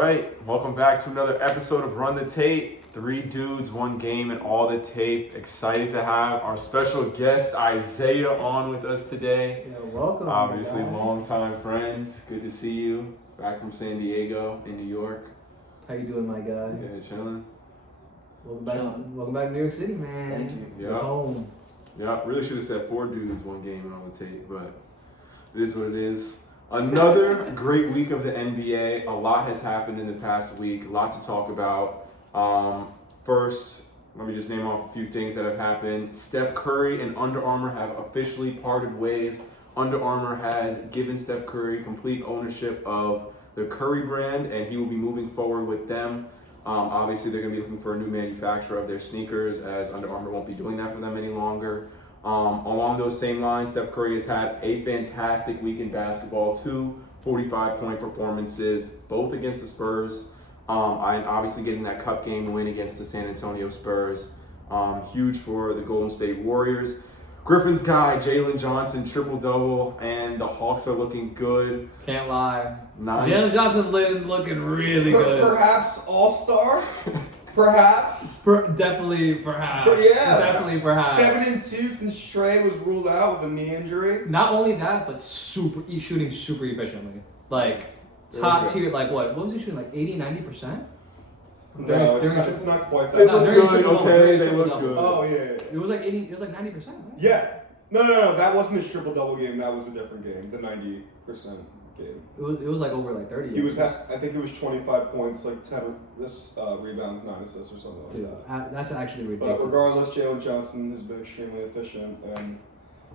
right, welcome back to another episode of Run the Tape. 3 dudes, 1 game, and all the tape. Excited to have our special guest Isaiah on with us today. Yeah, welcome. Obviously, longtime friends. Good to see you. Back from San Diego in New York. How you doing, my guy? Yeah, chilling. Welcome back to New York City, man. Thank you. Yeah. You're home. Yeah, really should have said 4 dudes, 1 game, and all the tape, but it is what it is. Another great week of the NBA. A lot has happened in the past week. A lot to talk about. First, let me just name off a few things that have happened. Steph Curry and Under Armour have officially parted ways. Under Armour has given Steph Curry complete ownership of the Curry brand, and he will be moving forward with them. Obviously, they're going to be looking for a new manufacturer of their sneakers, as Under Armour won't be doing that for them any longer. Along those same lines, Steph Curry has had a fantastic week in basketball. 2 45-point performances, both against the Spurs. And obviously getting that cup game win against the San Antonio Spurs. Huge for the Golden State Warriors. Griffin's guy, Jalen Johnson, triple-double, and the Hawks are looking good. Can't lie. 9. Jalen Johnson's looking really good. Perhaps all-star? Perhaps? Definitely perhaps. Yeah. Definitely perhaps. 7-2 since Trey was ruled out with a knee injury. Not only that, but he's shooting super efficiently. Like, top tier, like what was he shooting, like 80-90%? No, it's not quite that. They No, look during good, triple-double, okay? during They look triple-double. good. Oh, yeah. It was like 90%, right? Yeah. No. That wasn't his triple-double game. That was a different game. The 90% game. It was like over like 30. He was, I think it was 25 points, like 10 rebounds, 9 assists or something like Dude, that. that's actually ridiculous. But regardless, Jalen Johnson has been extremely efficient, and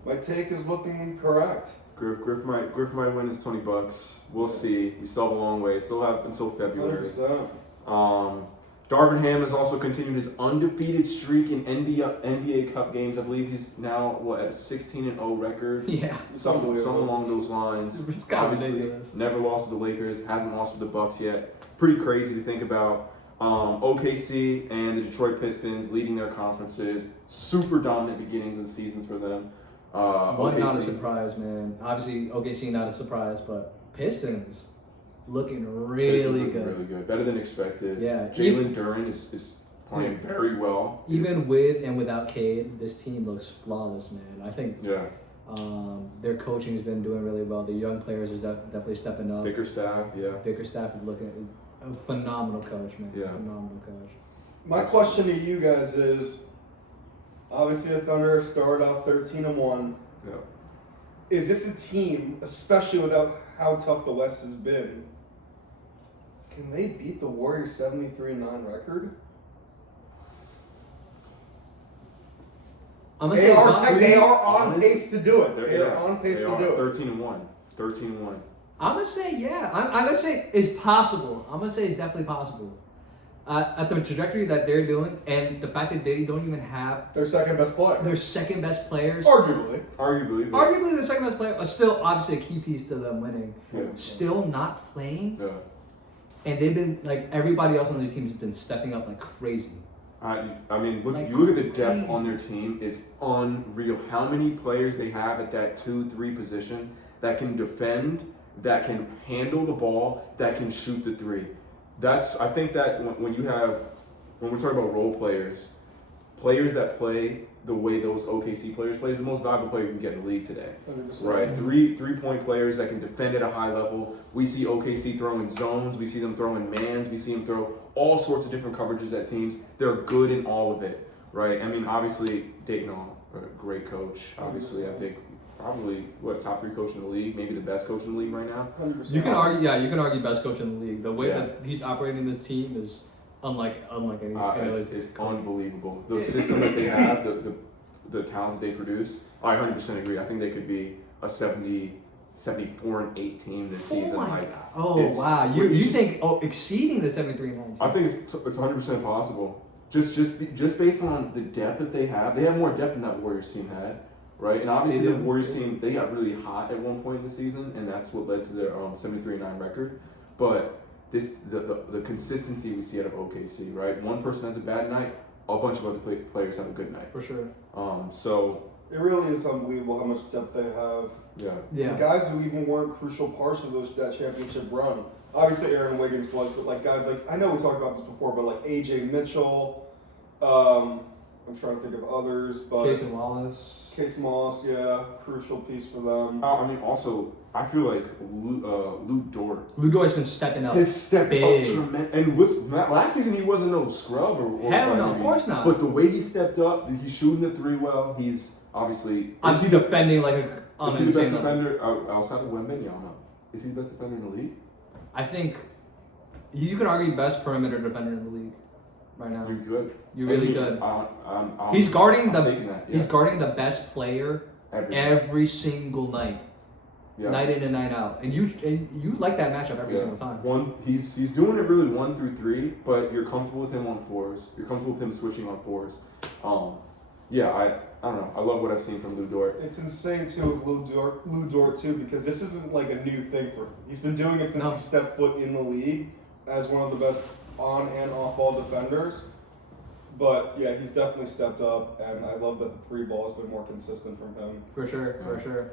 my take is looking correct. Griff might win his $20. We'll see. We still have a long way. Still have until February. 100%. Darvin Ham has also continued his undefeated streak in NBA Cup games. I believe he's now at a 16-0 record. Yeah. Something along those lines. It's kind of Obviously, ridiculous. never lost to the Lakers. Hasn't lost to the Bucks yet. Pretty crazy to think about. OKC and the Detroit Pistons leading their conferences. Super dominant beginnings of the seasons for them. One, not a OKC. surprise, man. Obviously, OKC not a surprise, but Pistons looking really Pistons looking good. really good. Better than expected. Yeah. Jalen Duren is playing very well. Even with and without Cade, this team looks flawless, man. I think Yeah. their coaching has been doing really well. The young players are definitely stepping up. Bickerstaff, yeah. Bickerstaff is a phenomenal coach, man. Yeah. Phenomenal coach. My question to you guys is, obviously the Thunder have started off 13-1. Yeah. Is this a team, especially without how tough the West has been, can they beat the Warriors' 73-9 record? I'm gonna say it's possible. They are on pace to do it. They're- They are yeah, on pace they to are. do it. 13-1. 13-1. I'm gonna say yeah. I'm gonna say it's possible. I'm gonna say it's definitely possible. At the trajectory that they're doing, and the fact that they don't even have Their second best player. their second best players, Arguably. Arguably. but- arguably the second best player, but still obviously a key piece to them winning. Yeah. Still not playing, Yeah. and they've been like everybody else on their team has been stepping up like crazy. I mean, look. Like You look at the depth crazy. on their team is unreal. How many players they have at that 2-3 position that can defend, that can handle the ball, that can shoot the 3. I think that when we're talking about role players that play the way those OKC players play is the most valuable player you can get in the league today. 100%. Right, three-point players that can defend at a high level. We see OKC throwing zones. We see them throwing mans. We see them throw all sorts of different coverages at teams. They're good in all of it, right? I mean, obviously, Dayton, a great coach. Obviously, I think probably top 3 coach in the league, maybe the best coach in the league right now. 100%. You can argue best coach in the league. The way Yeah. that he's operating this team is unlike any other It's unbelievable. The system that they have, the talent that they produce. I 100% agree. I think they could be a 74-8 team this season. Like, Oh it's- wow! you You just- think exceeding the 73-9? I think it's 100% possible. Just based on the depth that they have more depth than that Warriors team had, right? And obviously They the do. Warriors team, they got really hot at one point in the season, and that's what led to their 73-9 record. But the consistency we see out of OKC, right? One person has a bad night, a bunch of other players have a good night. For sure. So It really is unbelievable how much depth they have. Yeah. The guys who even weren't crucial parts of that championship run. Obviously, Aaron Wiggins was, but like guys like I know we talked about this before, but like AJ Mitchell. I'm trying to think of others, but Casey Wallace. Casey Moss, yeah, crucial piece for them. I mean, also, I feel like Luke Dort. Luke Dort's been stepping up. Has stepped big. up tremendous. And last season, he wasn't no scrub or Hell no, by any of course means. not. But the way he stepped up, he's shooting the three well. He's obviously defending like on is an he the insane best level. defender outside of Wembanyama? No. Is he the best defender in the league? I think you could argue best perimeter defender in the league right now. You could. You really could. He's guarding the that, yeah. He's guarding the best player every single night. Yeah. Night in and night out. And you like that matchup every single time. He's doing it really 1 through 3, but you're comfortable with him on 4s. You're comfortable with him switching on 4s. I don't know. I love what I've seen from Lou Dort. It's insane too with Lou Dort too, because this isn't like a new thing for him. He's been doing it since he stepped foot in the league as one of the best on and off ball defenders. But yeah, he's definitely stepped up, and I love that the 3 ball has been more consistent from him. For sure.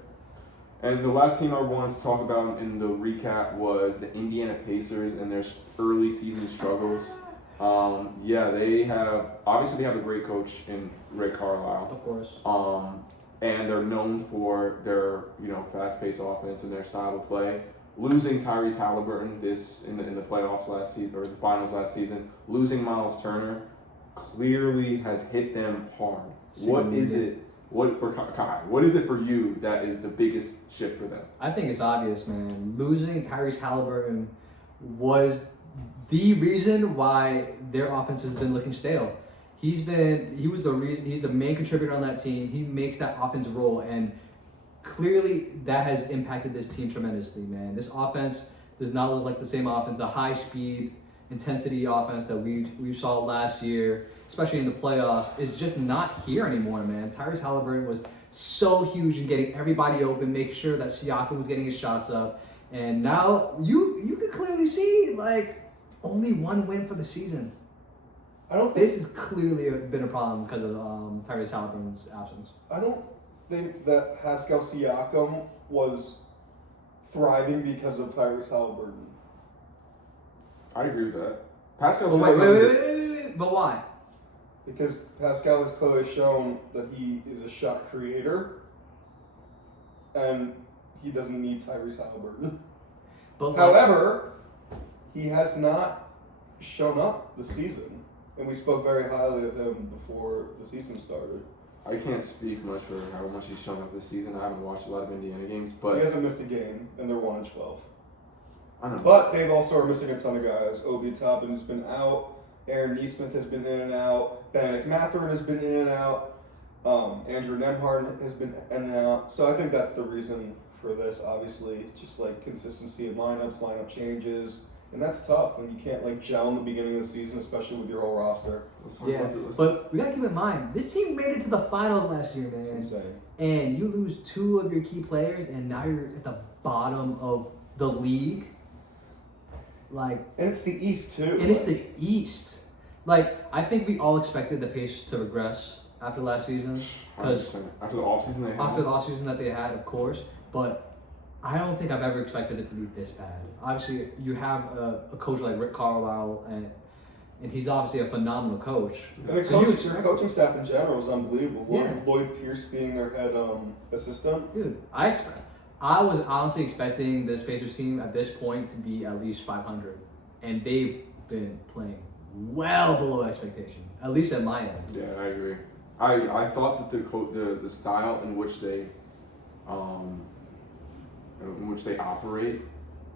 And the last team I wanted to talk about in the recap was the Indiana Pacers and their early season struggles. They have a great coach in Ray Carlisle. Of course. And they're known for their fast-paced offense and their style of play. Losing Tyrese Halliburton in the playoffs last season or the finals last season, losing Miles Turner clearly has hit them hard. What is it for you that is the biggest shift for them? I think it's obvious, man. Losing Tyrese Halliburton was the reason why their offense has been looking stale. He's the main contributor on that team. He makes that offense roll, and clearly that has impacted this team tremendously, man. This offense does not look like the same offense, the high speed, intensity offense that we saw last year, especially in the playoffs, is just not here anymore, man. Tyrese Halliburton was so huge in getting everybody open, making sure that Siakam was getting his shots up, and now you can clearly see like only 1 win for the season. This has clearly been a problem because of Tyrese Halliburton's absence. I don't think that Pascal Siakam was thriving because of Tyrese Halliburton. I agree with that. Pascal. Wait. But why? Because Pascal has clearly shown that he is a shot creator, and he doesn't need Tyrese Halliburton. But however, he has not shown up this season, and we spoke very highly of him before the season started. I can't speak much for how much he's shown up this season. I haven't watched a lot of Indiana games, but he hasn't missed a game, and they're 1-12. I don't know. But they've also are missing a ton of guys. Obi Toppin has been out. Aaron Nesmith has been in and out. Ben McMatherin has been in and out. Andrew Nemhard has been in and out. So I think that's the reason for this, obviously. Just like consistency in lineup changes. And that's tough when you can't like gel in the beginning of the season, especially with your whole roster. But we gotta keep in mind, this team made it to the finals last year, man. It's insane. And you lose 2 of your key players, and now you're at the bottom of the league. And it's the East too. And it's the East. I think we all expected the Pacers to regress after last season. Because after the offseason they had. After the offseason that they had, of course. But I don't think I've ever expected it to be this bad. Obviously, you have a coach like Rick Carlisle, and he's obviously a phenomenal coach. And the coaching staff in general is unbelievable. Yeah. Lloyd Pierce being their head assistant. Dude, I was honestly expecting this Pacers team at this point to be at least 500, and they've been playing well below expectation, at least at my end. Yeah, I agree. I thought that the style in which they operate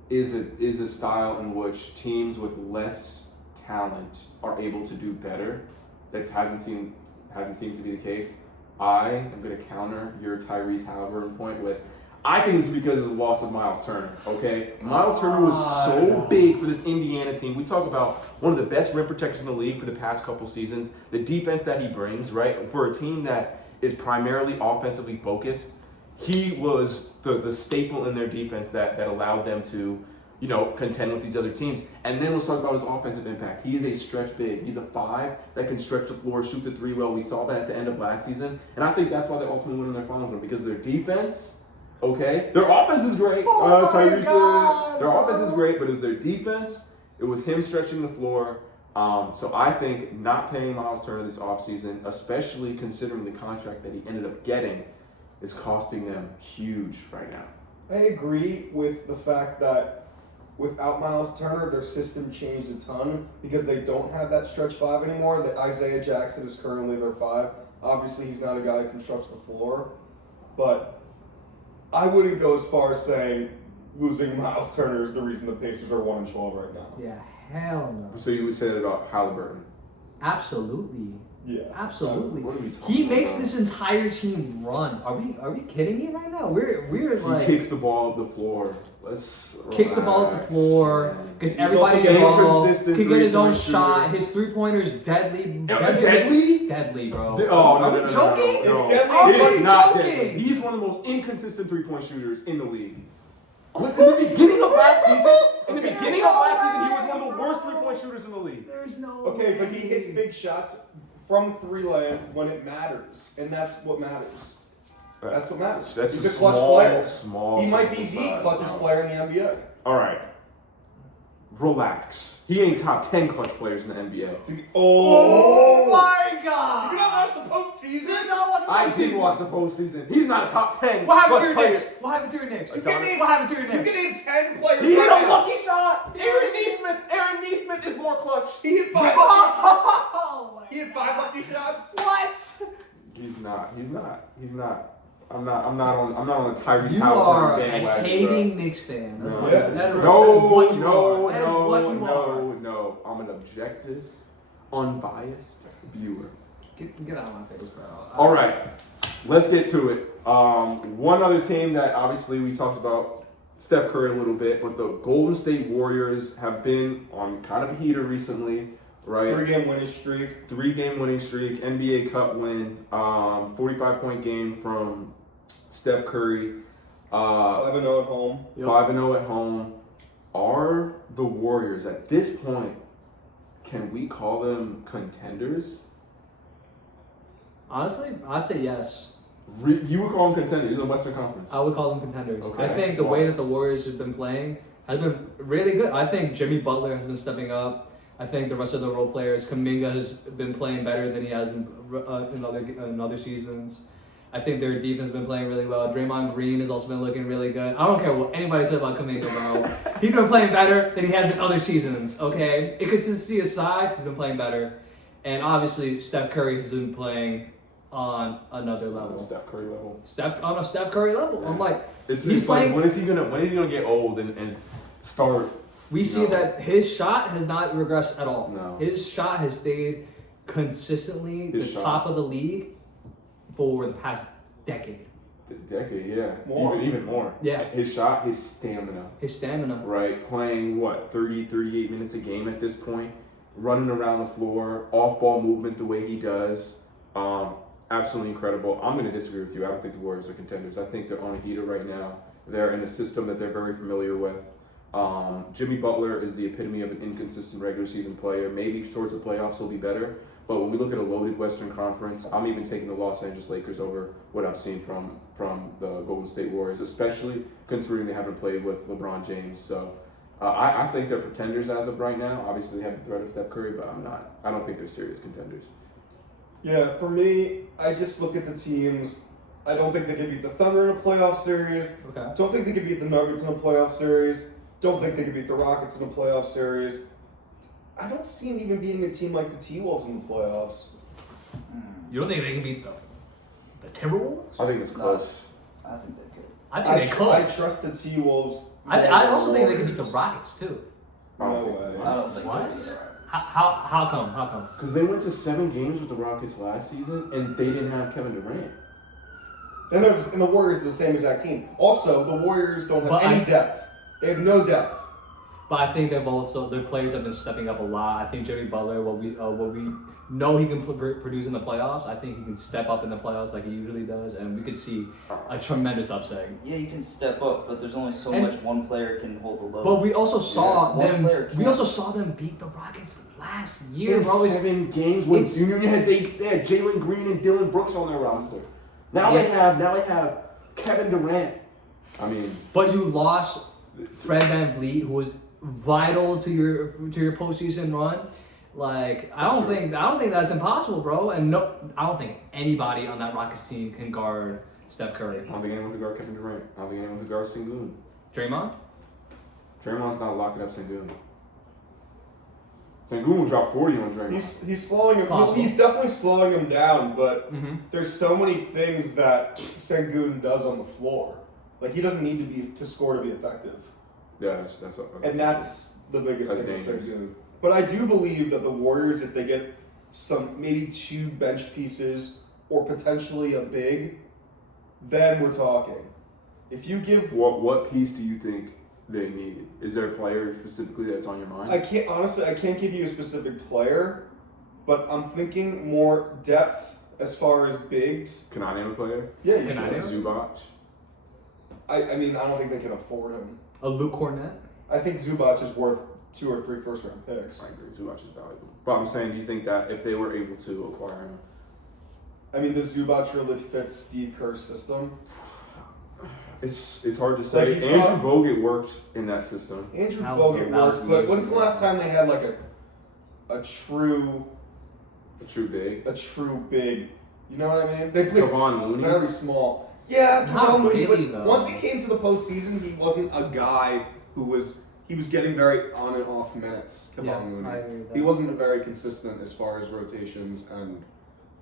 is a style in which teams with less talent are able to do better. That hasn't seemed to be the case. I am going to counter your Tyrese Halliburton point with, I think it's because of the loss of Miles Turner, okay? Miles Turner was so big for this Indiana team. We talk about one of the best rim protectors in the league for the past couple seasons. The defense that he brings, right? For a team that is primarily offensively focused, he was the staple in their defense that allowed them to contend with these other teams. And then let's talk about his offensive impact. He is a stretch big. He's a 5 that can stretch the floor, shoot the 3 well. We saw that at the end of last season. And I think that's why they ultimately won in their finals run, because of their defense. Okay? Their offense is great. Tyrese, their offense is great, but it was their defense. It was him stretching the floor. So I think not paying Miles Turner this offseason, especially considering the contract that he ended up getting, is costing them huge right now. I agree with the fact that without Miles Turner, their system changed a ton because they don't have that stretch 5 anymore. That Isaiah Jackson is currently their 5. Obviously, he's not a guy who constructs the floor, but I wouldn't go as far as saying losing Miles Turner is the reason the Pacers are 1-12 right now. Yeah, hell no. So you would say that about Halliburton? Absolutely. Yeah. Absolutely. What are we talking He makes about? this entire team run. Are we kidding me right now? We're like He kicks the ball up the floor. Let's kicks the ball up the relax, floor, man. gets He's everybody also involved, inconsistent can get his own three-point shot. shooter. His 3-pointers deadly. Deadly? Deadly, bro. Oh, no, Are we no, no, joking? no, no, no. It's deadly. Are It we is not joking? deadly. He's one of the most inconsistent three-point shooters in the league. In the beginning of last season, he was one of the worst three-point shooters in the league. There's no Okay, but he way. hits big shots from 3 land when it matters, and that's what matters. That's what matters. That's He's a a clutch small, player. small. He might be sample the size, clutchest bro. player in the NBA. All right, relax. He ain't top 10 clutch players in the NBA. Oh my God! You not watch the postseason? I did watch the postseason. He's not a top 10. What happened to clutch your player. Knicks? What happened to your Knicks? You can name- What happened to your You Knicks? can name 10 players. He hit right a now. lucky shot. Aaron Neesmith is more clutch. He hit 5. Oh my He hit 5 lucky shots. What? He's not. I'm not on the Tyrese You are Halliburton a bandwagon. hating Knicks fan. That's No. what- Yeah. that is- that is No, what you no, are. That is what you are. no. I'm an objective, unbiased viewer. Get out of my face, bro. All right, let's get to it. One other team that obviously we talked about Steph Curry a little bit, but the Golden State Warriors have been on kind of a heater recently, right? 3-game winning streak. 3-game winning streak, NBA Cup win, 45-point game from Steph Curry. 5-0 at home. 5-0 at home. Are the Warriors at this point? Can we call them contenders? Honestly, I'd say yes. You would call them contenders in the Western Conference. I would call them contenders. Okay. I think the way that the Warriors have been playing has been really good. I think Jimmy Butler has been stepping up. I think the rest of the role players, Kuminga has been playing better than he has in other seasons. I think their defense has been playing really well. Draymond Green has also been looking really good. I don't care what anybody says about Kuminga, bro. He's been playing better than he has in other seasons, okay? Inconsistency aside, he's been playing better. And obviously, Steph Curry has been playing on another level. Steph Curry level. On a Steph Curry level. Yeah. I'm like, It's he's like playing. when is he gonna get old and start? We see No. that his shot has not regressed at all. No. His shot has stayed consistently His the shot. top of the league for the past decade. Decade, yeah. More. Even more. Yeah. His shot, his stamina. His stamina. Right, playing 38 minutes a game at this point, running around the floor, off-ball movement the way he does, absolutely incredible. I'm going to disagree with you. I don't think the Warriors are contenders. I think they're on a heater right now. They're in a system that they're very familiar with. Jimmy Butler is the epitome of an inconsistent regular season player. Maybe towards the playoffs he'll be better, but when we look at a loaded Western Conference, I'm even taking the Los Angeles Lakers over what I've seen from the Golden State Warriors, especially considering they haven't played with LeBron James. So I think they're pretenders as of right now. Obviously, they have the threat of Steph Curry, but I don't think they're serious contenders. Yeah, for me, I just look at the teams. I don't think they could beat the Thunder in a playoff series. Okay. Don't think they could beat the Nuggets in a playoff series. Don't think they could beat the Rockets in a playoff series. I don't see them even beating a team like the T-Wolves in the playoffs. You don't think they can beat the Timberwolves? I think it's close. I think they could. I think they could. I trust the T-Wolves. I also think they could beat the Rockets too. I don't No think way. they- I don't think What? they could. How come? How come? Because they went to 7 games with the Rockets last season, and they didn't have Kevin Durant. And the Warriors are the same exact team. Also, the Warriors don't have But any I- depth. They have no depth. But I think that also the players have been stepping up a lot. I think Jimmy Butler, what we know he can produce in the playoffs, I think he can step up in the playoffs like he usually does, and we could see a tremendous upset. Yeah, you can step up, but there's only so And- much one player can hold the load. But we also saw one them. player We can't. also saw them beat the Rockets last year, In bro. 7 games when it's- they had Jalen Green and Dylan Brooks on their roster. Now Yeah. they have Kevin Durant. I mean, But you lost Fred VanVleet, who was vital to your postseason run. Like I don't think that's impossible, bro. And no, I don't think anybody on that Rockets team can guard Steph Curry. I don't think anyone could guard Kevin Durant. I don't think anyone could guard Sengun. Draymond? Draymond's not locking up Sengun. Sengun will drop 40 on Draymond. He's slowing him. Possible. He's definitely slowing him down, but Mm-hmm. there's so many things that Sengun does on the floor. Like he doesn't need to score to be effective, Yeah, that's and that's the biggest That's thing with dangerous. Sengun. But I do believe that the Warriors, if they get maybe 2 bench pieces or potentially a big, then we're talking. If you give, What piece do you think they need? Is there a player specifically that's on your mind? I can't give you a specific player, but I'm thinking more depth as far as bigs. Can I name a player? Yeah, you Can I should. name Zubac. I mean, I don't think they can afford him. A Luke Cornett? I think Zubac is worth 2 or 3 first-round picks. I agree. Zubac is valuable. But I'm saying, do you think that if they were able to acquire him, I mean, does Zubac really fit Steve Kerr's system? it's hard to say. Like you saw- Andrew Bogut worked in that system. Andrew That was- Bogut that was worked, but years when's the ago. last time they had like a true A true big. big? You know what I mean? They played Kevon Looney? very small. Yeah, Not Kevon Looney, really, but though. once he came to the postseason, he wasn't a guy who was. He was getting very on and off minutes. Kevon Yeah, Looney. I agree with that. He wasn't very consistent as far as rotations and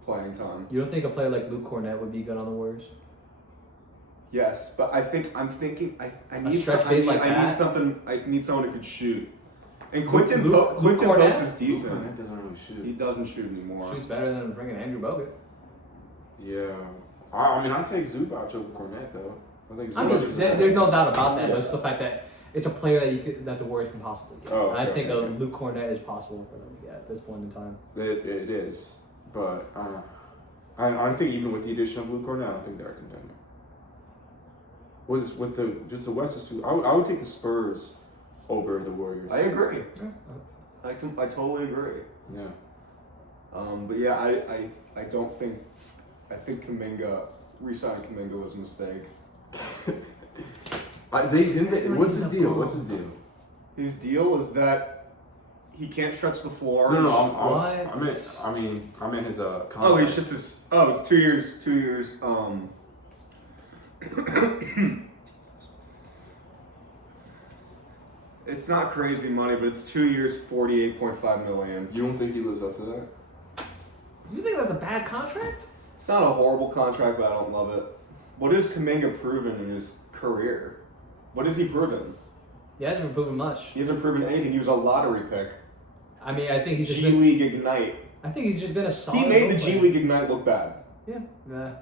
playing time. You don't think a player like Luke Cornett would be good on the Warriors? Yes, but I need stretch big like I that? need something. I need someone who could shoot. And Luke Quentin Cornett? Post is Luke decent. Cornett doesn't really shoot. He doesn't shoot anymore. Shoots better than freaking Andrew Bogut. Yeah. I mean, I'd take Zubac over Cornett, though. I think I mean, Zubac is there's no doubt about that. Yeah. It's the fact that it's a player that the Warriors can possibly get. Oh, And I okay, think okay. Luke Cornett is possible for them to get at this point in time. It is. But I think even with the addition of Luke Cornett, I don't think they're a contender. With the West is too. I would take the Spurs over the Warriors. I agree. I totally agree. Yeah. But yeah, I don't think. I think re-signing Kuminga was a mistake. What's his deal? What's his deal? His deal is that he can't stretch the floor. No, What? I meant his contract. Oh, he's just his. Oh, it's 2 years. 2 years. It's not crazy money, but it's 2 years, $48.5 million. You don't think he lives up to that? You think that's a bad contract? It's not a horrible contract, but I don't love it. What has Kuminga proven in his career? What has he proven? He hasn't been proven much. He hasn't proven anything. He was a lottery pick. I mean, I think he's just G been. League Ignite. I think he's just been a solid. He made the role G player. League Ignite look bad. Yeah.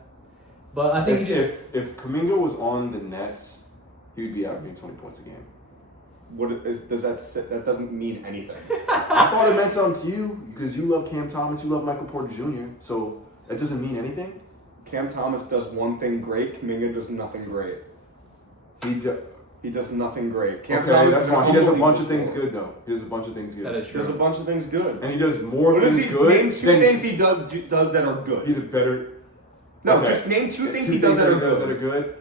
But I think he just. If Kuminga was on the Nets, he would be averaging 20 points a game. That doesn't mean anything. I thought it meant something to you because you love Cam Thomas, you love Michael Porter Jr. So that doesn't mean anything. Cam Thomas does one thing great. Kuminga does nothing great. He does nothing great. Cam Okay, Thomas that's is fine. He does a bunch of unbelievable things good though. He does a bunch of things good. That is He true. does a bunch of things good. And he does more What does things he good. name 2 than- things he does that are good? He's a better. No, okay. just name 2 things Two he does that are does good.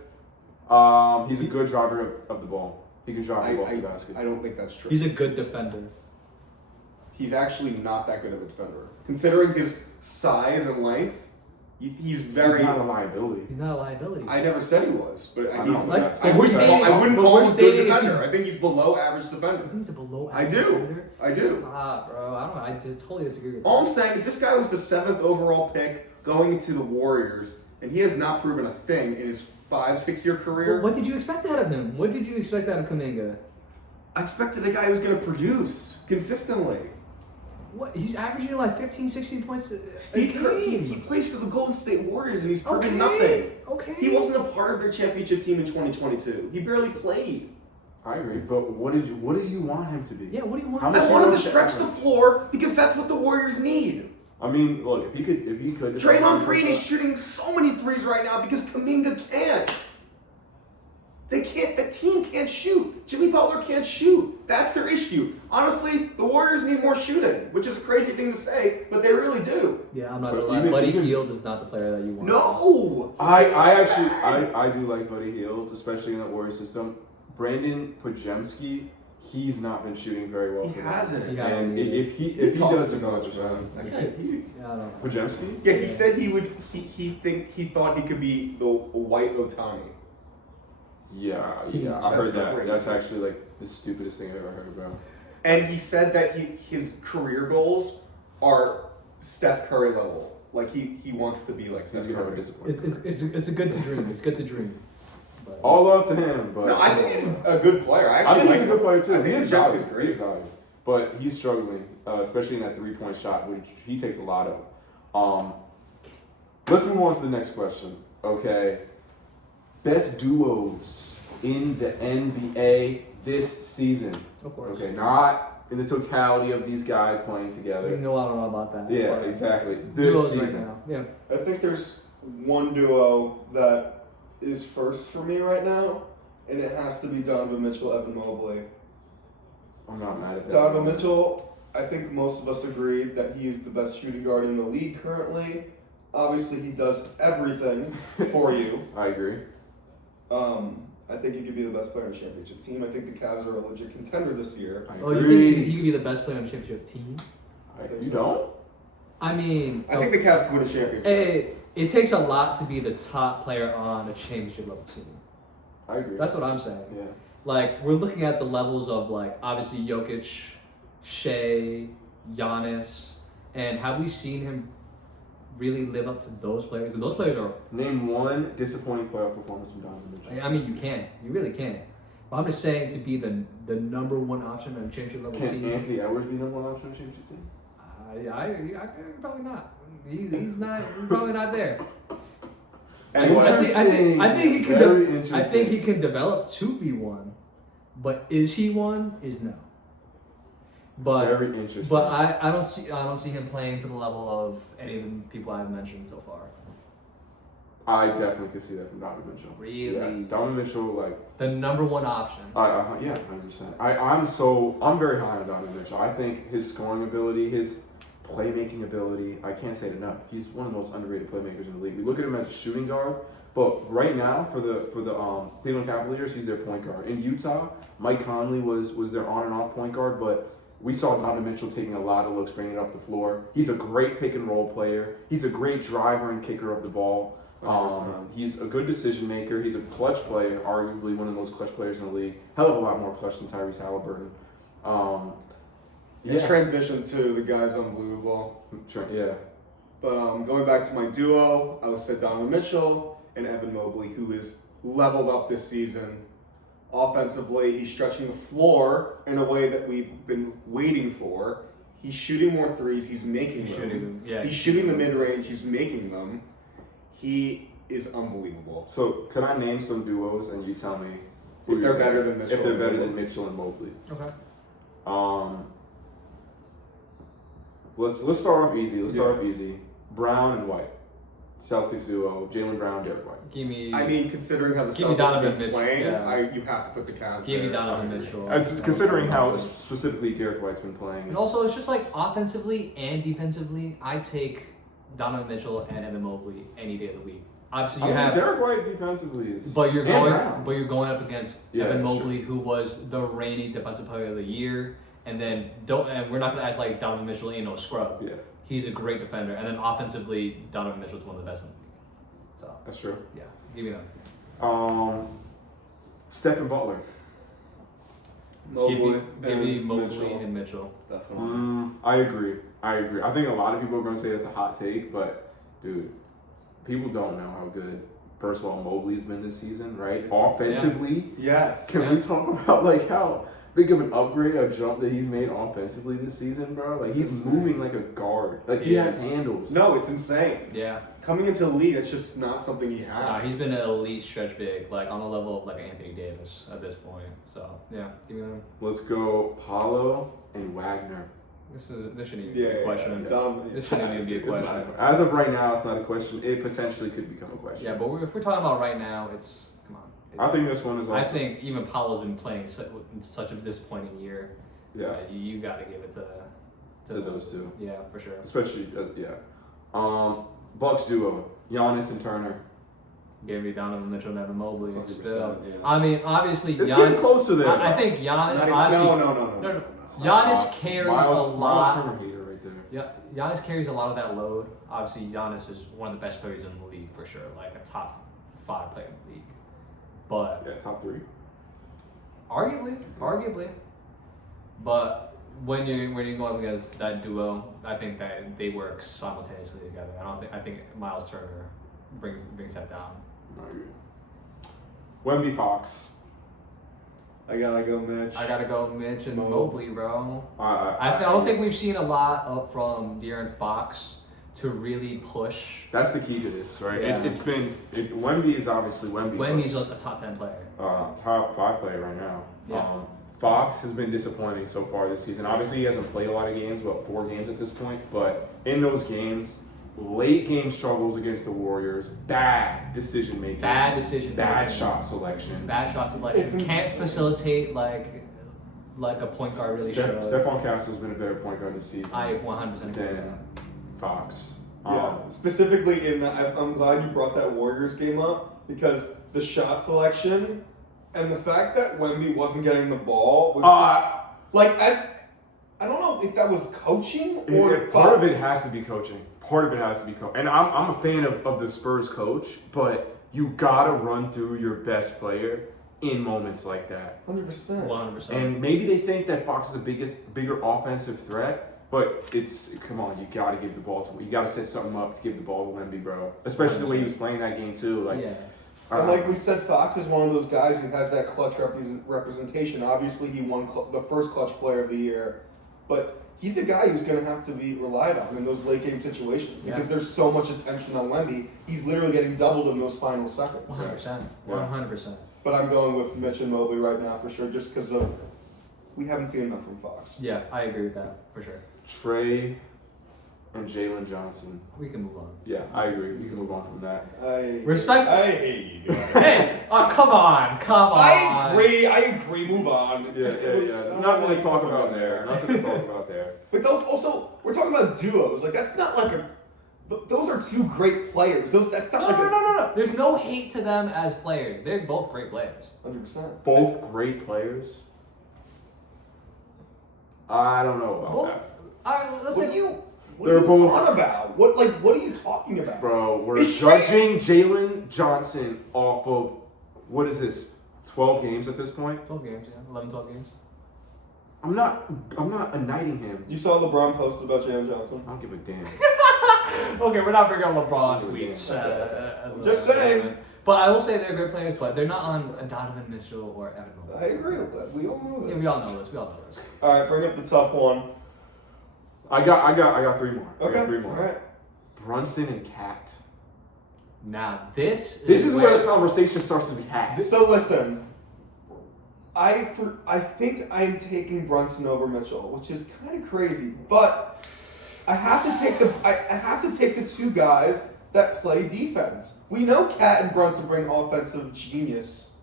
He's a good driver of the ball. He can drive the ball to the basket. I don't think that's true. He's a good defender. He's actually not that good of a defender. Considering his size and length, he's very... He's not a liability. He's not a liability. I never said he was, but I know, he's... but I wouldn't that's- call him but we're a good stating if defender. he's- I think he's below average I defender. think he's a below I average do. defender. I do. Stop, bro. I totally disagree with All that. I'm saying is this guy was the 7th overall pick going into the Warriors, and he has not proven a thing in his 5-6 year career. Well, what did you expect out of him? What did you expect out of Kuminga? I expected a guy who was going to produce consistently. What? He's averaging like 15, 16 points Steve a Kerr, game. he plays for the Golden State Warriors, and he's proven Okay, nothing. okay. He wasn't a part of their championship team in 2022. He barely played. I agree, but what do you want him to be? Yeah, what do you want? How I much want him to do you stretch the floor because that's what the Warriors need. I mean, look, if he could. Draymond Green is shooting so many threes right now because Kuminga can't. They can't. The team can't shoot. Jimmy Butler can't shoot. That's their issue. Honestly, the Warriors need more shooting, which is a crazy thing to say, but they really do. Yeah, I'm not But gonna lie. even- Buddy even- Hield is not the player that you want. No. I do like Buddy Hield, especially in that Warrior system. Brandon Pojemski, he's not been shooting very well. He for them. hasn't. He hasn't And either. if he talks does too it much, man. Yeah, I don't know. Pojemski? Yeah, he said he thought he could be the white Otani. Yeah, He needs- I heard That's that. crazy. That's actually like the stupidest thing I've ever heard, bro. And he said that his career goals are Steph Curry level. Like he wants to be like He's Steph gonna have a Curry. disappointment. It's a good to dream. It's good to dream. But, All love to him, but No, I think he's a good player. I I actually think like he's a good player too. I He think is his jump valuable. is great. He's valuable. But he's struggling, especially in that 3-point shot, which he takes a lot of. Let's move on to the next question. Okay, best duos in the NBA this season. of course. Okay, not in the totality of these guys playing We together. can go on and on about that. Yeah, but exactly. This duos season. right now. Yeah. I think there's one duo that is first for me right now, and it has to be Donovan Mitchell, Evan Mobley. I'm not mad at that. Donovan Mitchell, I think most of us agree that he is the best shooting guard in the league currently. Obviously, he does everything for you. I agree. I think he could be the best player on the championship team. I think the Cavs are a legit contender this year. I Oh, you agree. think he could be the best player on the championship team? You don't? I mean, I think the Cavs can win a championship. it takes a lot to be the top player on a championship level team. I agree. That's what I'm saying. Yeah. Like, we're looking at the levels of, like, obviously Jokic, Shea, Giannis, and have we seen him really live up to those players? Those players are, Name one disappointing playoff performance from Donovan Mitchell. I mean, you can't. You really can't. But I'm just saying to be the number one option on a championship level Can team. Anthony Edwards be number one option on the championship team? I probably not. He's not. He's probably not there. Anyway, I think he could. Very I interesting. think he can develop to be one, but is he one? Is no. But Very interesting. but I don't see him playing to the level of any of the people I've mentioned so far. I definitely could see that from Donovan Mitchell. Really? Yeah. Donovan Mitchell, like, The number one option. yeah, 100%. I'm very high on Donovan Mitchell. I think his scoring ability, his playmaking ability, I can't say it enough. He's one of the most underrated playmakers in the league. We look at him as a shooting guard, but right now for the Cleveland Cavaliers, he's their point guard. In Utah, Mike Conley was their on and off point guard, but we saw Donovan Mitchell taking a lot of looks, bringing it up the floor. He's a great pick and roll player. He's a great driver and kicker of the ball. 100%. He's a good decision maker. He's a clutch player, arguably one of the most clutch players in the league. Hell of a lot more clutch than Tyrese Halliburton. The transition to the guys on blue ball. Yeah. But going back to my duo, I would say Donovan Mitchell and Evan Mobley, who is leveled up this season. Offensively, he's stretching the floor in a way that we've been waiting for. He's shooting more threes. He's making them. He's shooting the mid-range. He's making them. He is unbelievable. So, can I name some duos and you tell me If you're they're saying? better than Mitchell If they're and better Mobley. than Mitchell and Mobley. Okay. Let's start off easy. Brown and White. Celtics duo, Jaylen Brown, Derek White. Give me. I mean, considering how the Give me Celtics Donovan have been Mitchell, playing, yeah. you have to put the Cavs give me there. Donovan Mitchell. Considering how specifically Derek White's been playing. And also, it's just like offensively and defensively, I take Donovan Mitchell and Evan Mobley any day of the week. Obviously, you have, Derek White defensively is. but you're and Brown. going up against Yeah, Evan that's Mobley, who was the reigning defensive player of the year, and then and we're not gonna act like Donovan Mitchell ain't no scrub. Yeah, He's a great defender, and then offensively, Donovan Mitchell's one of the best in the league. So that's true. yeah, give me them. Steph and Butler. Mobley, give me and Mobley Mitchell. and Mitchell. Definitely. I agree. I think a lot of people are going to say that's a hot take, but dude, people don't know how good, first of all, Mobley's been this season, right? It's Offensively, Yes. can we talk about like how big of an upgrade, a jump that he's made offensively this season, bro. Like, It's he's insane. moving like a guard. Like, he Yeah. has handles. No, it's insane. Yeah. Coming into the league, it's just not something he had. He's been an elite stretch big, like on the level of like Anthony Davis at this point. So yeah, give me them. Let's go Paulo and Wagner. This shouldn't even be a question. Donovan. This shouldn't even be a It's not question. as of right now, it's not a question. It potentially could become a question. Yeah, but if we're talking about right now, it's come on. I think this one is also. I think even Paulo's been playing such a disappointing year. Yeah, You got to give it to those two. Yeah, for sure. Especially, Bucks duo, Giannis and Turner. Give me Donovan Mitchell and Evan Mobley. 100%, Still, yeah. I mean, obviously, It's getting closer there. I think Giannis. No, Obviously, no. Giannis carries Miles a lot. Turner hater right there. Yeah, Giannis carries a lot of that load. Obviously, Giannis is one of the best players in the league for sure, like a top 5 player in the league. But Yeah, top 3. arguably. But when you go up against that duo, I think that they work simultaneously together. I think Miles Turner brings that down. I agree. Wemby Fox. I gotta go, Mitch. I gotta go Mitch and Mo. Mobley, bro. I I don't think we've seen a lot from De'Aaron Fox to really push. That's the key to this, right? Yeah. Wemby is obviously Wemby. Wemby's a top 10 player. Top 5 player right now. Yeah. Fox has been disappointing so far this season. Obviously, he hasn't played a lot of games, 4 games at this point. But in those games, late game struggles against the Warriors, bad decision making, Bad decision bad making. shot selection. Bad shot selection. It's Can't insane. facilitate like a point guard really should. Stephon Castle's been a better point guard this season I 100% agree with than that. Fox. Yeah, specifically in that, I'm glad you brought that Warriors game up because the shot selection and the fact that Wemby wasn't getting the ball was just, I don't know if that was coaching or part of it Fox. has to be coaching. Part of it has to be coaching. And I'm a fan of the Spurs coach, but you gotta run through your best player in moments like that. 100%. 100%. And maybe they think that Fox is the bigger offensive threat, but come on, you gotta give the ball to. You gotta set something up to give the ball to Wemby, bro. Especially the way he was playing that game too. Yeah. And like we said, Fox is one of those guys who has that clutch representation. Obviously, he won the first clutch player of the year, but he's a guy who's going to have to be relied on in those late game situations because there's so much attention on Wemby. He's literally getting doubled in those final seconds. 100%. Yeah. 100%. But I'm going with Mitch and Mobley right now for sure, just because we haven't seen enough from Fox. Yeah, I agree with that for sure. Trey and Jalen Johnson. We can move on. Yeah, I agree. We can move on from that. Respect. I hate you guys. Hey, come on. I agree. Move on. It was so Nothing to talk like- about there. Nothing to talk about there. But those also, we're talking about duos. Like that's not like those are 2 great players. That's not No. There's no hate to them as players. They're both great players. 100%. Both great players. I don't know about that. All right, let's What say are you They're both- on about? What are you talking about? Bro, we're Is Trey- judging Jalen Johnson off of, what is this, 12 games at this point? 12 games, yeah. 11, 12 games. I'm not indicting him. You saw LeBron post about Jalen Johnson. I don't give a damn. Okay, we're not bringing on LeBron tweets. Just saying. But I will say they're great players, but they're not on Donovan Mitchell or Evan Mobley. I agree with that. We all know Yeah, this. we all know this. All right, bring up the tough one. I got 3 more. I Okay. got 3 more. All right. Brunson and Cat. Now this This is where the conversation starts to be had. So listen, I think I'm taking Brunson over Mitchell, which is kind of crazy, but I have to take the 2 guys that play defense. We know Cat and Brunson bring offensive genius,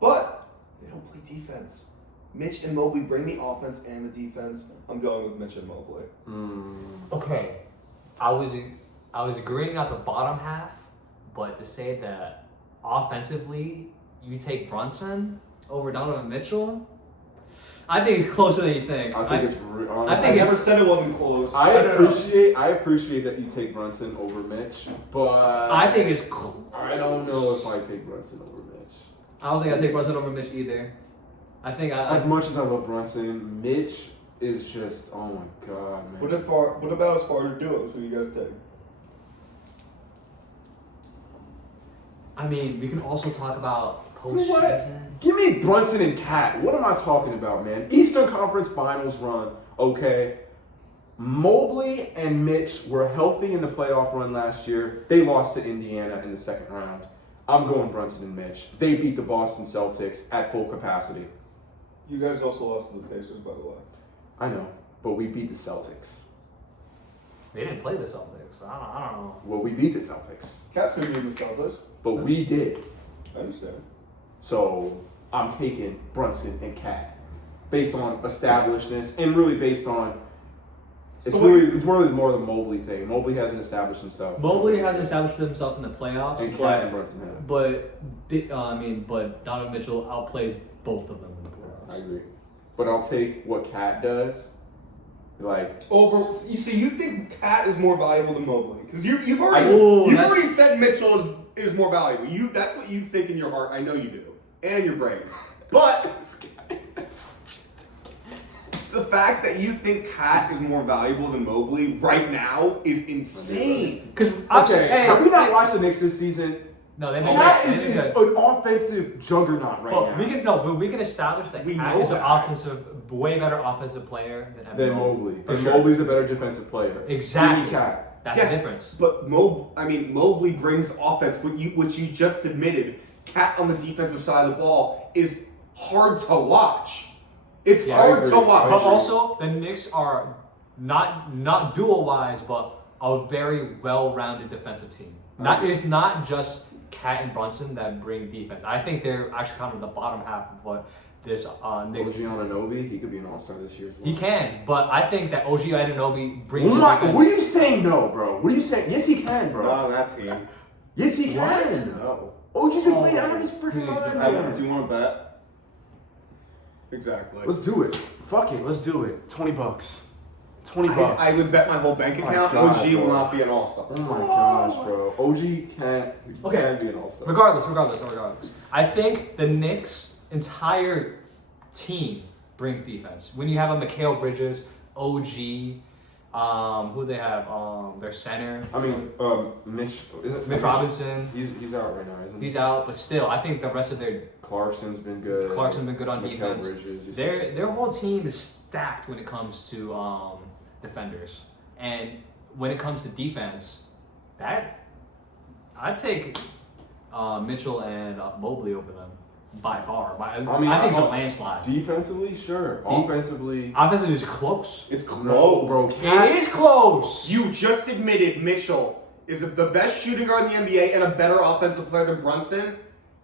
but they don't play defense. Mitch and Mobley bring the offense and the defense. I'm going with Mitch and Mobley. Okay, I was agreeing at the bottom half, but to say that offensively you take Brunson over Donovan Mitchell, I think it's closer than you think. I think it's honestly. I think I never it's- said it wasn't close. I don't know. appreciate that you take Brunson over Mitch, but I think it's close. I don't know if I take Brunson over Mitch. I don't think I take Brunson over Mitch either. I think As much as I love Brunson, Mitch is just, oh my god, man. What about as far as duos? Who do you guys take? I mean, we can also talk about Postseason. Give me Brunson and Cat. What am I talking about, man? Eastern Conference Finals run, okay? Mobley and Mitch were healthy in the playoff run last year. They lost to Indiana in the second round. I'm going Brunson and Mitch. They beat the Boston Celtics at full capacity. You guys also lost to the Pacers, by the way. I know, but we beat the Celtics. They didn't play the Celtics. I don't know. Well, we beat the Celtics, Cat's gonna be in the Celtics. but we did. I understand. So I'm taking Brunson and Cat based on establishedness and really based on it's really more the Mobley thing. Mobley hasn't established himself. Mobley has established himself in the playoffs, And Cat and Brunson have. but Donovan Mitchell outplays both of them in the playoffs. I agree. But I'll take what Cat does. Like So you think Cat is more valuable than Mobley? Because you've already that's- already said Mitchell is more valuable. That's what you think in your heart. I know you do, and your brain. But the fact that you think Cat is more valuable than Mobley right now is insane. Because have we not watched the Knicks this season? No, they Cat made is an offensive juggernaut right now. but we can establish that We Cat know is an that. way better offensive player than Then Evan Mobley. For And sure. Mobley's a better defensive player. Exactly. Give me Cat. That's the difference. But Mobley brings offense, which you just admitted. Cat on the defensive side of the ball is hard to watch. It's Yeah, hard I agree. to watch. But also, the Knicks are not duo-wise, but a very well-rounded defensive team. It's not just Cat and Brunson that bring defense. I think they're actually kind of the bottom half of what this Knicks OG team. Anunoby, he could be an all-star this year as well. He can, but I think that OG Anunoby brings. What defense. are you saying no, bro? What are you saying? Yes, he can, bro. Not on that team. Yes, he can. No. OG's been playing out of his freaking mind, man. Do you want to bet? Exactly. Let's do it. Fuck it. Let's do it. $20. $20. I would bet my whole bank Oh my account God, OG bro. will not be an all-star. Oh my gosh, bro. OG can be an all-star. Regardless. I think the Knicks' entire team brings defense. When you have a Mikal Bridges, OG, who they have, their center. I mean, Mitch. Is it Mitch Robinson. He's out right now, isn't he? He's out, but still, I think the rest of their Clarkson's been good. Clarkson's been good on Mikal defense. Bridges, you Their whole team is stacked when it comes to defenders, and when it comes to defense, that I'd take Mitchell and Mobley over them by far. I think it's a landslide. Defensively, sure. Offensively, Offensively is close. It's close. no, bro. It is close. You just admitted Mitchell is the best shooting guard in the NBA and a better offensive player than Brunson.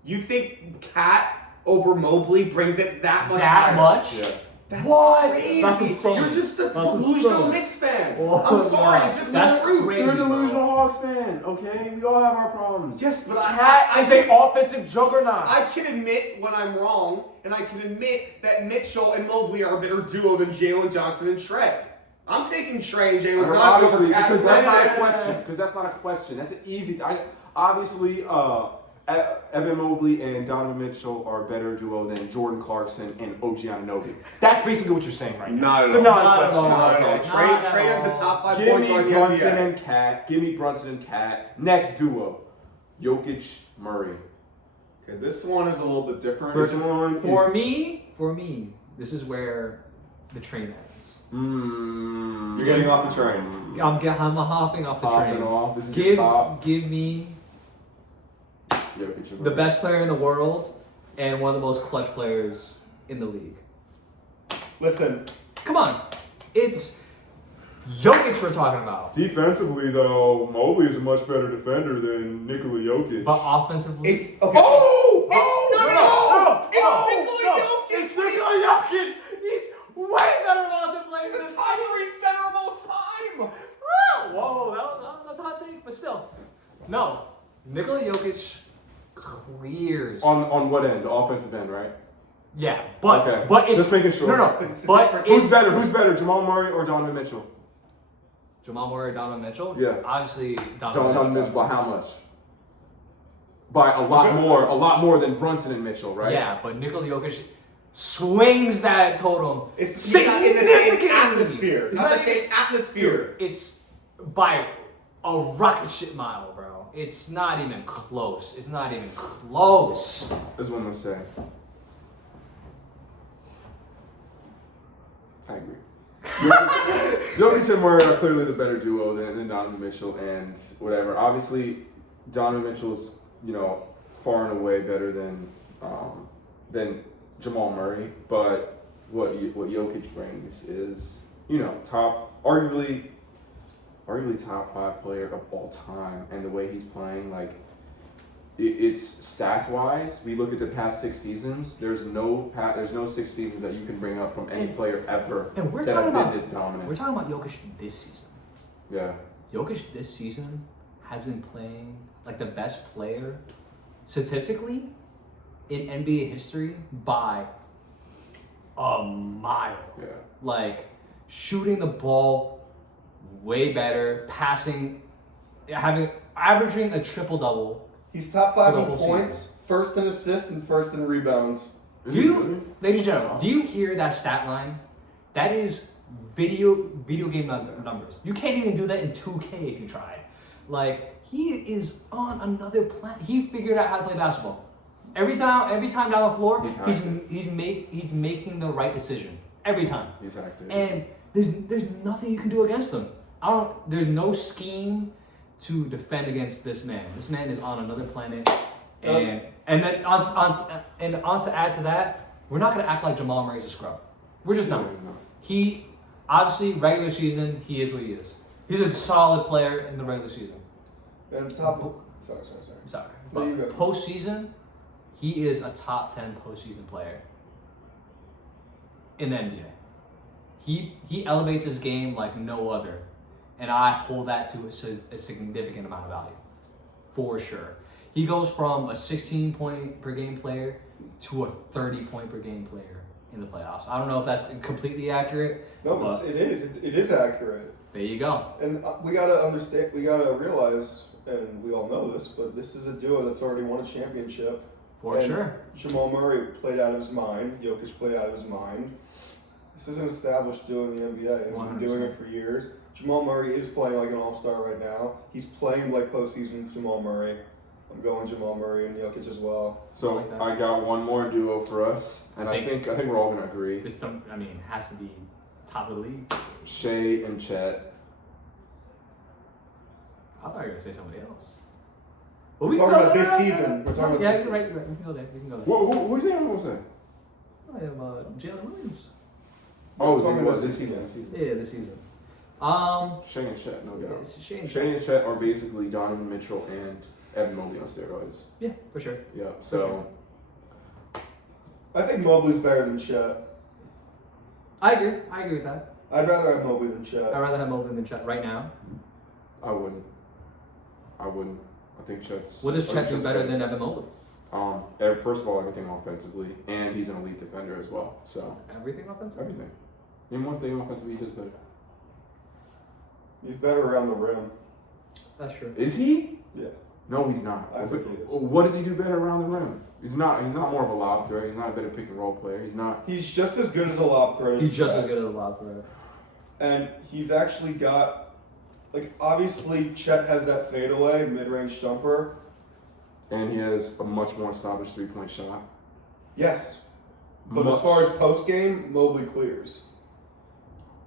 You think Cat over Mobley brings it that much that higher? much? Yeah. That's What? crazy. That's insane. You're just a That's delusional insane. Knicks fan. Oh, I'm sorry, no. it's just That's the truth. crazy. You're a bro. delusional Hawks fan, okay? We all have our problems. Yes, but Cat I is an offensive juggernaut. I can admit when I'm wrong, and I can admit that Mitchell and Mobley are a better duo than Jalen Johnson and Trey. I'm taking Trey and Jalen Johnson Obviously, over Cat. because that's not a Brunson. question. Because that's not a question. That's an easy. Obviously, Evan Mobley and Donovan Mitchell are a better duo than Jordan Clarkson and OG Anunoby. That's basically what you're saying right now. Not at It's a all. non-question. Not at all. Okay. Trey owns a top 5 Give point me guard in the Brunson NBA. and Cat. Give me Brunson and Cat. Next duo, Jokic Murray. Okay, this one is a little bit different. First one For me, this is where the train ends. You're getting off the train. I'm hopping off the Hopping train. off. This is your stop. Give me Jokic and the Murray. best player in the world and one of the most clutch players in the league. Listen, Come on, it's Jokic we're talking about, Defensively, though, Mobley is a much better defender than Nikola Jokic. but offensively, it's okay. no, It's it's Nikola Jokic. Nikola Jokic. He's way better than offensive players. He's a top 3 center of all time. Whoa, that's a hot take, but still, no. Nikola Jokic clears. On what end? The offensive end, right? Yeah, but Okay. but it's Just making sure. No, But it's a but different- Who's it's better? Who's better, Jamal Murray or Donovan Mitchell? Jamal Murray, Donovan Mitchell. Yeah. Obviously, Donovan Mitchell by how much? By a lot more than Brunson and Mitchell, right? Yeah, but Nikola Jokic swings that totem. It's not in the same significantly. atmosphere. Not the same atmosphere. Dude, it's by a rocket ship mile, bro. it's not even close. It's not even close. That's what I'm gonna say. I agree. Jokic and Murray are clearly the better duo than Donovan Mitchell and whatever. Obviously, Donovan Mitchell's far and away better than Jamal Murray. But what Jokic brings is arguably top 5 player of all time, and the way he's playing, like it's stats wise. We look at the past 6 seasons. There's no 6 seasons that you can bring up from any player ever And we're that talking have been about this dominant. We're talking about Jokic this season. Yeah, Jokic this season has been playing like the best player statistically in NBA history by a mile. yeah. Like shooting the ball way better, passing, averaging a triple double. He's top 5 For the in whole points, first in assists, and first in rebounds. Is Do he you, really? ladies and gentlemen, do you hear that stat line? That is video game numbers. You can't even do that in 2K if you tried. Like he is on another planet. He figured out how to play basketball. Every time down the floor, he's making the right decision every time. He's active. And there's nothing you can do against him. There's no scheme to defend against this man. This man is on another planet. And then on to add to that, we're not gonna act like Jamal Murray's a scrub. We're just not. No, he's not. He obviously regular season, he is what he is. He's a solid player in the regular season. And top. Sorry. I'm sorry. There you But go. postseason, he is a top 10 postseason player in the NBA. He elevates his game like no other. And I hold that to a significant amount of value. For sure. He goes from a 16-point per game player to a 30-point per game player in the playoffs. I don't know if that's completely accurate. No, but it is. It is accurate. there you go. And we gotta understand. We gotta realize, and we all know this, but this is a duo that's already won a championship. For And sure. Jamal Murray played out of his mind. Jokic played out of his mind. This is an established duo in the NBA. He's been doing it for years. Jamal Murray is playing like an all-star right now. He's playing like postseason Jamal Murray. I'm going Jamal Murray and Jokic as well. So I like that. I got one more duo for us, and I think- think we're all gonna agree. This, has to be top of the league. Shea and Chet. I thought you were gonna say somebody else. We're talking about this season. We're talking about Yeah, this you're right. We can go there. What do you think I'm gonna say? I have Jalen Williams. Oh, talking it was about this this season. Yeah, this season. Shea and Chet, no doubt. It's a shame. Shea and Chet are basically Donovan Mitchell and Evan Mobley on steroids. Yeah, for sure. Yeah. So I think Mobley's better than Chet. I agree with that. I'd rather have Mobley than Chet. I'd rather have Mobley than Chet right now. I wouldn't. I think Chet's. What does I think Chet do Chet's better than Evan Mobley? First of all, everything offensively, and he's an elite defender as well. So Everything offensive? everything. Name one thing offensively he does better. He's better around the rim. That's true. Is he? Yeah. No, he's not. I think he is. What does he do better around the rim? He's not more of a lob threat. He's not a better pick and roll player. He's not. He's just as good as a lob threat. He's just as Chet. good at a lob threat. And he's actually got, obviously Chet has that fadeaway mid-range jumper. And he has a much more established 3-point shot. Yes. But Much. as far as post game, Mobley clears.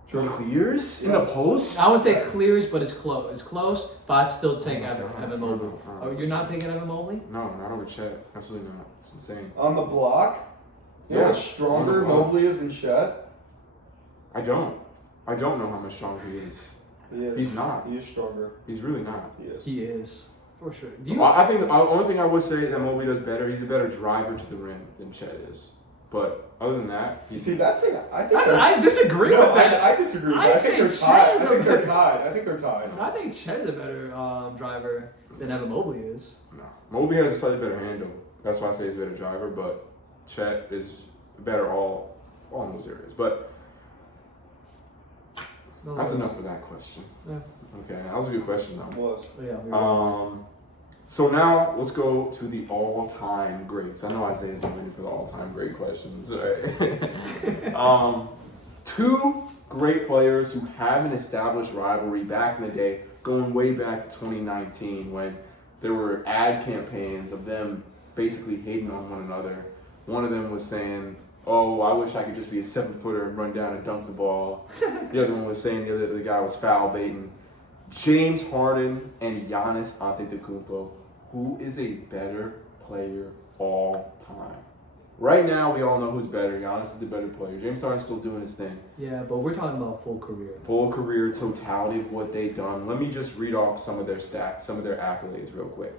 Clears in the Yes. post. I would say Yes. clears, but it's close. It's close, but I'd still take Evan Mobley. No. Oh, you're not taking Evan Mobley? No, not over Chet. Absolutely not. It's insane. On the block, you know Yeah. how much stronger On the block. Mobley is than Chet? I don't know how much stronger he is. He is. He's not. He is stronger. He's really not. He is. He is. For sure. I think the only thing I would say that Mobley does better, he's a better driver to the rim than Chet is. But other than that, You he's see, that's the thing. I think I disagree no, with that. I disagree with I'd that. I say think they're Chet tied. is I a think they're better- tied. I think they're tied. I think Chet's a better driver than Evan Mobley is. no. Mobley has a slightly better handle. That's why I say he's a better driver. But Chet is better all in those areas. But that's enough for that question. Yeah. Okay, that was a good question though. Was. Yeah. So now let's go to the all-time greats. I know Isaiah's been waiting for the all-time great questions. Right? Two great players who have an established rivalry back in the day, going way back to 2019 when there were ad campaigns of them basically hating on one another. One of them was saying, "Oh, I wish I could just be a 7-footer and run down and dunk the ball." The other one was saying the guy was foul baiting. James Harden and Giannis Antetokounmpo, who is a better player all time? Right now, we all know who's better. Giannis is the better player. James Harden's still doing his thing. Yeah, but we're talking about full career. Full career totality of what they've done. Let me just read off some of their stats, some of their accolades real quick.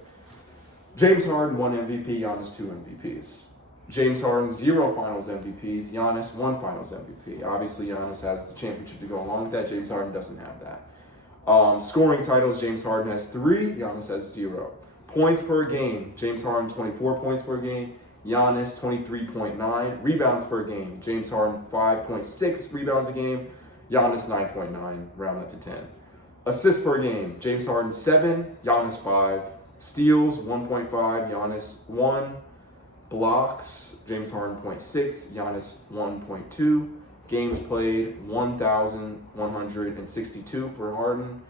James Harden 1 MVP, Giannis 2 MVPs. James Harden 0 Finals MVPs, Giannis 1 Finals MVP. Obviously, Giannis has the championship to go along with that. James Harden doesn't have that. Scoring titles, James Harden has 3, Giannis has 0. Points per game, James Harden 24 points per game, Giannis 23.9. Rebounds per game, James Harden 5.6 rebounds a game, Giannis 9.9, round that to 10. Assists per game, James Harden 7, Giannis 5. Steals 1.5, Giannis 1. Blocks, James Harden 0.6, Giannis 1.2. Games played 1,162 for Harden,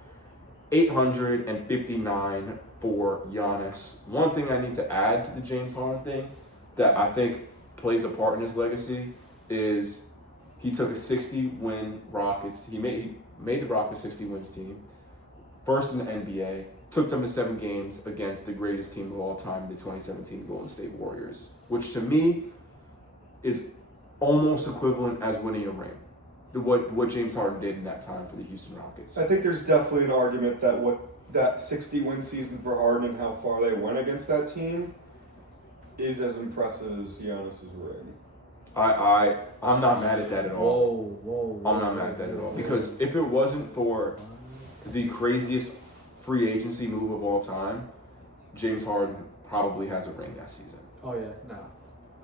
859 for Giannis. One thing I need to add to the James Harden thing that I think plays a part in his legacy is he took a 60-win Rockets. He made the Rockets 60 wins team, first in the NBA. Took them to 7 games against the greatest team of all time, the 2017 Golden State Warriors, which to me is almost equivalent as winning a ring. What James Harden did in that time for the Houston Rockets. I think there's definitely an argument that that 60-win season for Harden and how far they went against that team is as impressive as Giannis's ring. I'm not mad at that at all. Whoa. I'm not mad at that at all. Because if it wasn't for the craziest free agency move of all time, James Harden probably has a ring that season. Oh yeah, no,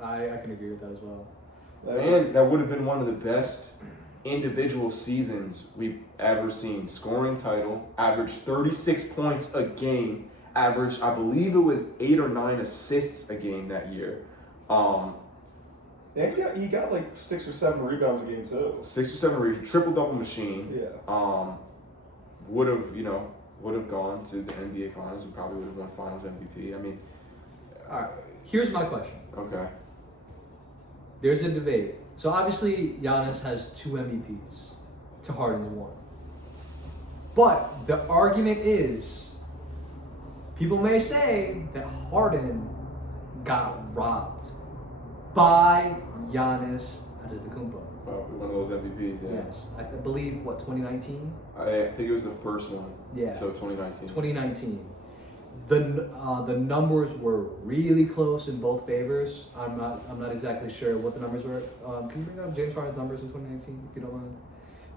I can agree with that as well. And that would have been one of the best individual seasons we've ever seen. Scoring title, averaged 36 points a game, averaged, I believe it was 8 or 9 assists a game that year. And he got like 6 or 7 rebounds a game too. 6 or 7 rebounds, triple-double machine. Yeah. Would have gone to the NBA Finals and probably would have won Finals MVP. I mean, All right, here's my question. okay. There's a debate. So obviously Giannis has 2 MVPs to Harden's 1. But the argument is, people may say that Harden got robbed by Giannis Antetokounmpo. One of those MVPs, yeah. Yes, I believe 2019. I think it was the first one. Yeah. So 2019. 2019. The numbers were really close in both favors. I'm not exactly sure what the numbers were. Can you bring up James Harden's numbers in 2019 if you don't mind?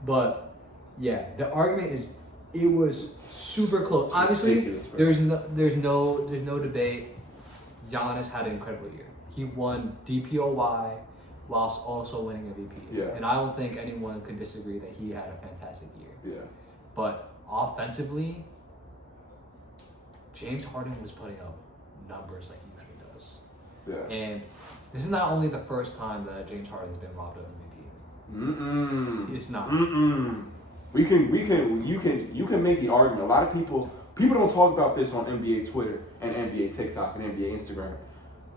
But yeah, the argument is it was super close. It's obviously, ridiculous, bro. there's no debate. Giannis had an incredible year. He won DPOY whilst also winning MVP. Yeah. And I don't think anyone could disagree that he had a fantastic year. Yeah. But offensively, James Harden was putting up numbers like he usually does. Yeah. And this is not only the first time that James Harden's been robbed of MVP. It's not. You can make the argument. A lot of people don't talk about this on NBA Twitter and NBA TikTok and NBA Instagram.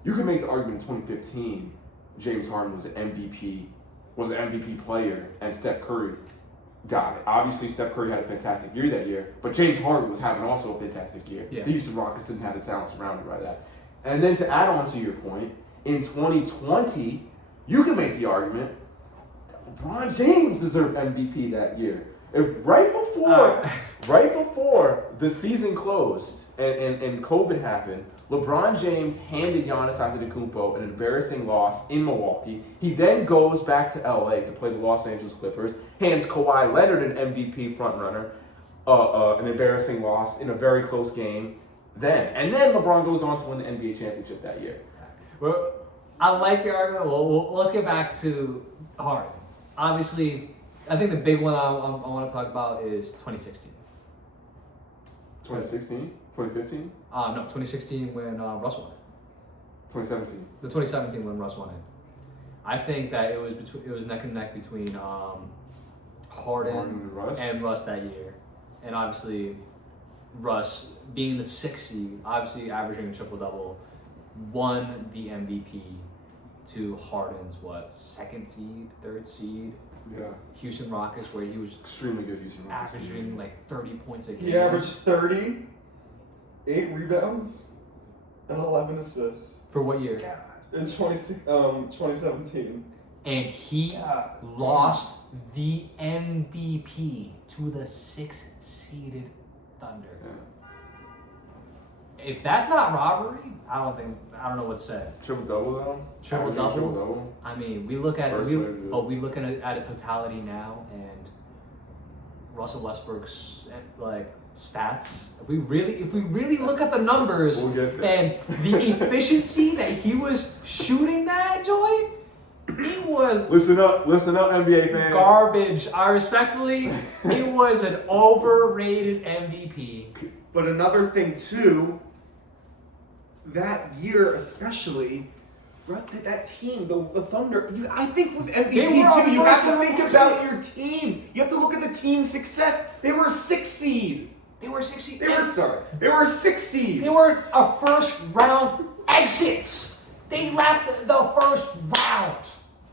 You can make the argument in 2015, James Harden was an MVP player, and Steph Curry got it. Obviously, Steph Curry had a fantastic year that year, but James Harden was having also a fantastic year. Yeah. The Houston Rockets didn't have the talent surrounded by that. And then to add on to your point, in 2020, you can make the argument that LeBron James deserved MVP that year. If right before the season closed and COVID happened, LeBron James handed Giannis Antetokounmpo an embarrassing loss in Milwaukee. He then goes back to LA to play the Los Angeles Clippers, hands Kawhi Leonard an MVP frontrunner, an embarrassing loss in a very close game. And then LeBron goes on to win the NBA championship that year. Well, I like your argument. Well, let's get back to Harden. Obviously, I think the big one I want to talk about is 2016. 2016? 2015? No, 2016 when Russ won it. 2017. The 2017 when Russ won it. I think that it was neck and neck between Harden and Russ. and Russ that year, and obviously Russ being the 6th seed, obviously averaging a triple-double, won the MVP to Harden's, 2nd seed, 3rd seed? Yeah. Houston Rockets, where he was Extremely good Houston Rockets. averaging like 30 points a game. He averaged 30, 8 rebounds, and 11 assists For what year? in 2017. And he lost the MVP to the 6th seeded Thunder. Yeah. If that's not robbery, I don't know what to say. Triple double though. Triple-double? Triple double. I mean, we look at First it, player to do it. but we look at it at a totality now, and Russell Westbrook's like stats. If we really look at the numbers We'll get there. and the efficiency that he was shooting that joint, it was Listen up, NBA fans. garbage. I respectfully, it was an overrated MVP. But another thing too, that year especially, that team, the Thunder. I think with They MVP were too, you a have to first think round about your team. You have to look at the team's success. They were a 6th seed. They were 60. They were a 6th seed. They were a first round exits. They left the first round.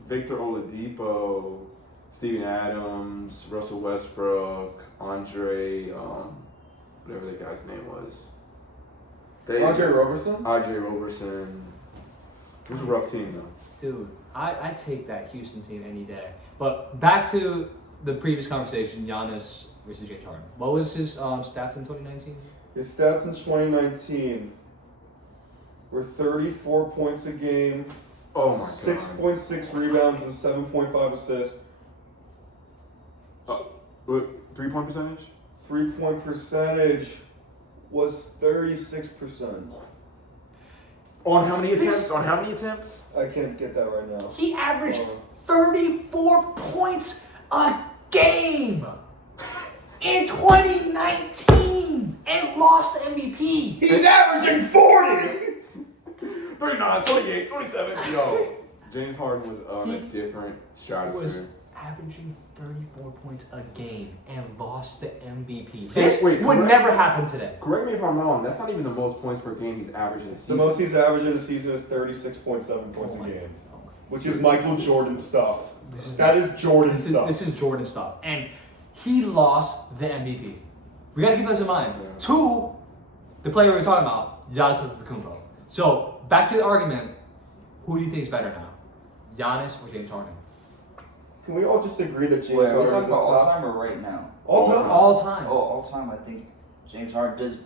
Victor Oladipo, Steven Adams, Russell Westbrook, Andre, whatever the guy's name was. Andre Roberson? RJ Roberson. It was a rough team though. Dude, I take that Houston team any day. But back to the previous conversation, Giannis versus James Harden. What was his stats in 2019? His stats in 2019 were 34 points a game, Oh my god. 6.6 rebounds, and 7.5 assists. What, 3-point percentage? 3-point percentage was 36%. On how many attempts? I can't get that right now. He averaged 34 points a game in 2019 and lost the MVP. He's averaging 40. 39, 28, 27. Yo, James Harden was on a different Was stratosphere. averaging 34 points a game and lost the MVP. Wait, This would correct- never happen today. Correct me if I'm wrong, that's not even the most points per game he's averaged in a The season. most he's averaged in a season is 36.7 points a game, which is Michael Jordan stuff. That is Jordan stuff. This is Jordan stuff. And he lost the MVP. We gotta keep this in mind. Yeah. 2, the player we were talking about, Giannis Antetokounmpo. So, back to the argument, who do you think is better now? Giannis or James Harden? Can we all just agree that James Wait, are we Harden is talking the about all top? time or right now? All time. All time. Oh, all time. I think James Harden. Does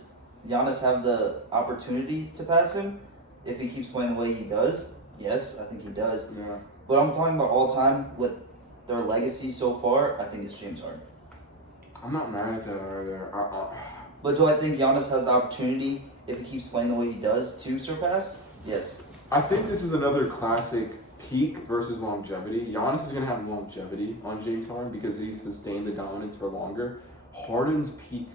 Giannis have the opportunity to pass him if he keeps playing the way he does? Yes, I think he does. Yeah. But I'm talking about all time with their legacy so far. I think it's James Harden. I'm not mad at that either. But do I think Giannis has the opportunity if he keeps playing the way he does to surpass? Yes. I think this is another classic peak versus longevity. Giannis is going to have longevity on James Harden because he's sustained the dominance for longer. Harden's peak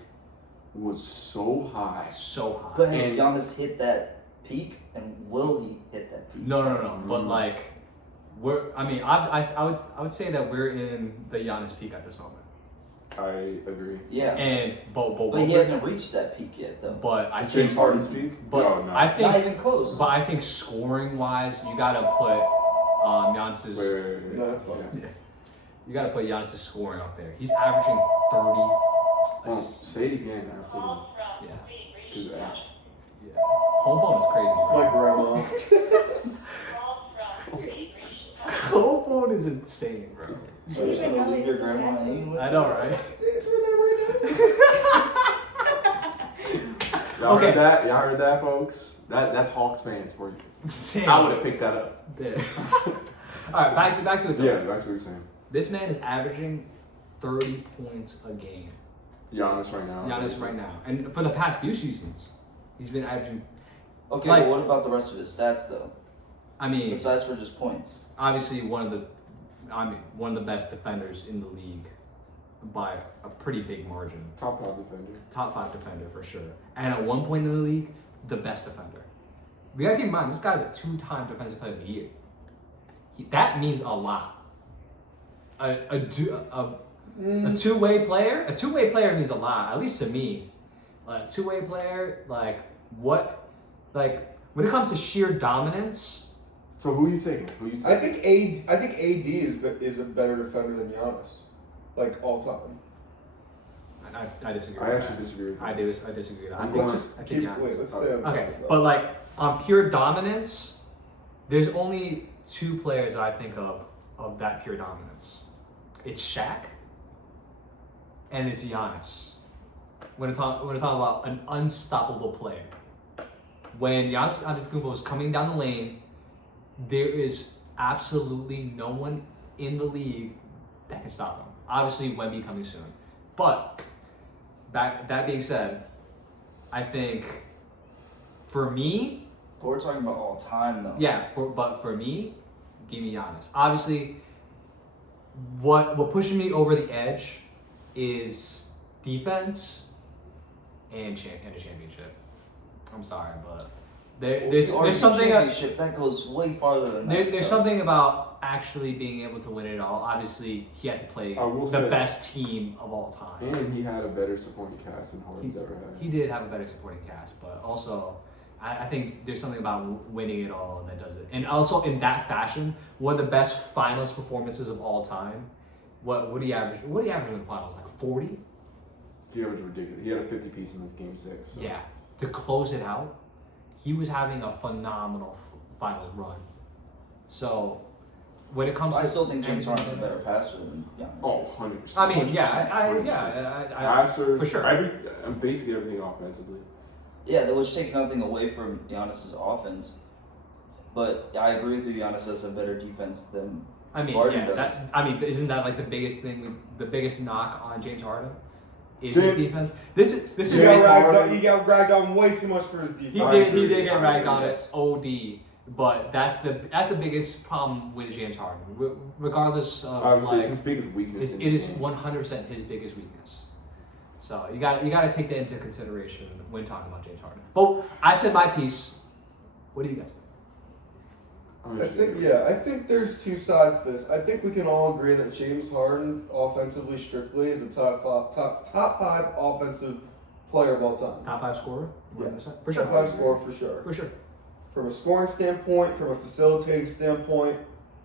was so high. So high. But has And- Giannis hit that peak, and will he hit that peak? No. But like, I would say that we're in the Giannis peak at this moment. I agree. Yeah. And but But he hasn't reached that peak yet, though. But I James think, Harden's peak? but No, no. I think, Not even close. but I think scoring wise, you gotta put Giannis's. Wait. No, that's fine. Yeah. You gotta put Giannis' scoring up there. He's averaging 30. Oh, say it again after Yeah. his Yeah. Home phone is crazy. My Bro. grandma. Home phone is insane, bro. So you're just gonna leave your grandma in England? I know, right? Answer that right now. Y'all Okay. heard that? Y'all heard that, folks? That's Hawks fans for you. I would have picked that up. There. All right, back to it though. Yeah, that's what you're saying. This man is averaging 30 points a game. Giannis right now. Giannis right now, and for the past few seasons, he's been averaging. Okay, Like- but what about the rest of his stats, though? I mean, Besides for just points. obviously one of the best defenders in the league by a pretty big margin. Top 5 defender. Top 5 defender for sure. And at one point in the league, the best defender. We gotta keep in mind, this guy's a 2-time defensive player of the year. That means a lot. A two-way player means a lot, at least to me. a two-way player, like what, like when it comes to sheer dominance. So who are you taking? I think AD is a better defender than Giannis, like all time. I disagree. I with actually that. disagree with that. I disagree with that. I I'm think, going- Let's just I think keep. Giannis. Wait, let's say. Okay, but like on pure dominance, there's only two players I think of that pure dominance. It's Shaq and it's Giannis. When we're talking about an unstoppable player, when Giannis Antetokounmpo is coming down the lane, there is absolutely no one in the league that can stop him. Obviously, Wemby coming soon, but that being said, I think for me. But we're talking about all time though. Yeah, but for me, give me Giannis. Obviously, what pushes me over the edge is defense and a championship. I'm sorry, but there's something championship that goes way farther than that. there's something about actually being able to win it all. Obviously, he had to play I will the say- best team of all time. And he had a better supporting cast than Harden's ever had. He did have a better supporting cast, but also I think there's something about winning it all that does it. And also in that fashion, one of the best finals performances of all time. What do you average? What do you average in the finals? Like 40? He was ridiculous. He had a 50 piece in game 6. So. Yeah. To close it out, he was having a phenomenal finals run. So when it comes I to still think James Harden's a better passer than Giannis. Oh, 100%. I mean, 100%, yeah, I Passer, for sure. Basically everything offensively. Yeah, which takes nothing away from Giannis's offense. But I agree with you, Giannis has a better defense than Harden does. Isn't that like the biggest thing, the biggest knock on James Harden? Is James- his defense. This is He James got, Harden- he got ragged on way too much for his defense. he did get ragged on Yes. it OD, but that's the biggest problem with James Harden. Regardless of Obviously, like, it's his biggest weakness. it in is his game. 100% his biggest weakness. So you got to take that into consideration when talking about James Harden. But I said my piece. What do you guys think? I think there's two sides to this. I think we can all agree that James Harden, offensively strictly, is a top five offensive player of all time. Top 5 scorer? Yes. For sure. Top 5 scorer for sure. For sure. From a scoring standpoint, from a facilitating standpoint,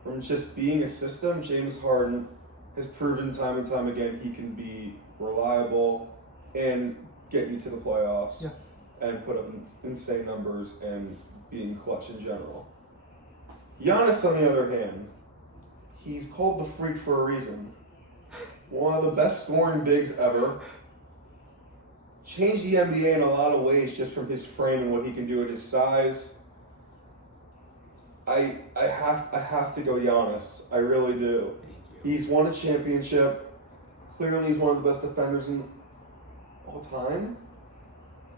from just being a system, James Harden has proven time and time again he can be reliable and get you to the playoffs Yeah. and put up insane numbers and being clutch in general. Giannis, on the other hand, he's called the Freak for a reason. One of the best scoring bigs ever. Changed the NBA in a lot of ways just from his frame and what he can do at his size. I have to go Giannis. I really do. He's won a championship. Clearly, he's one of the best defenders in all time.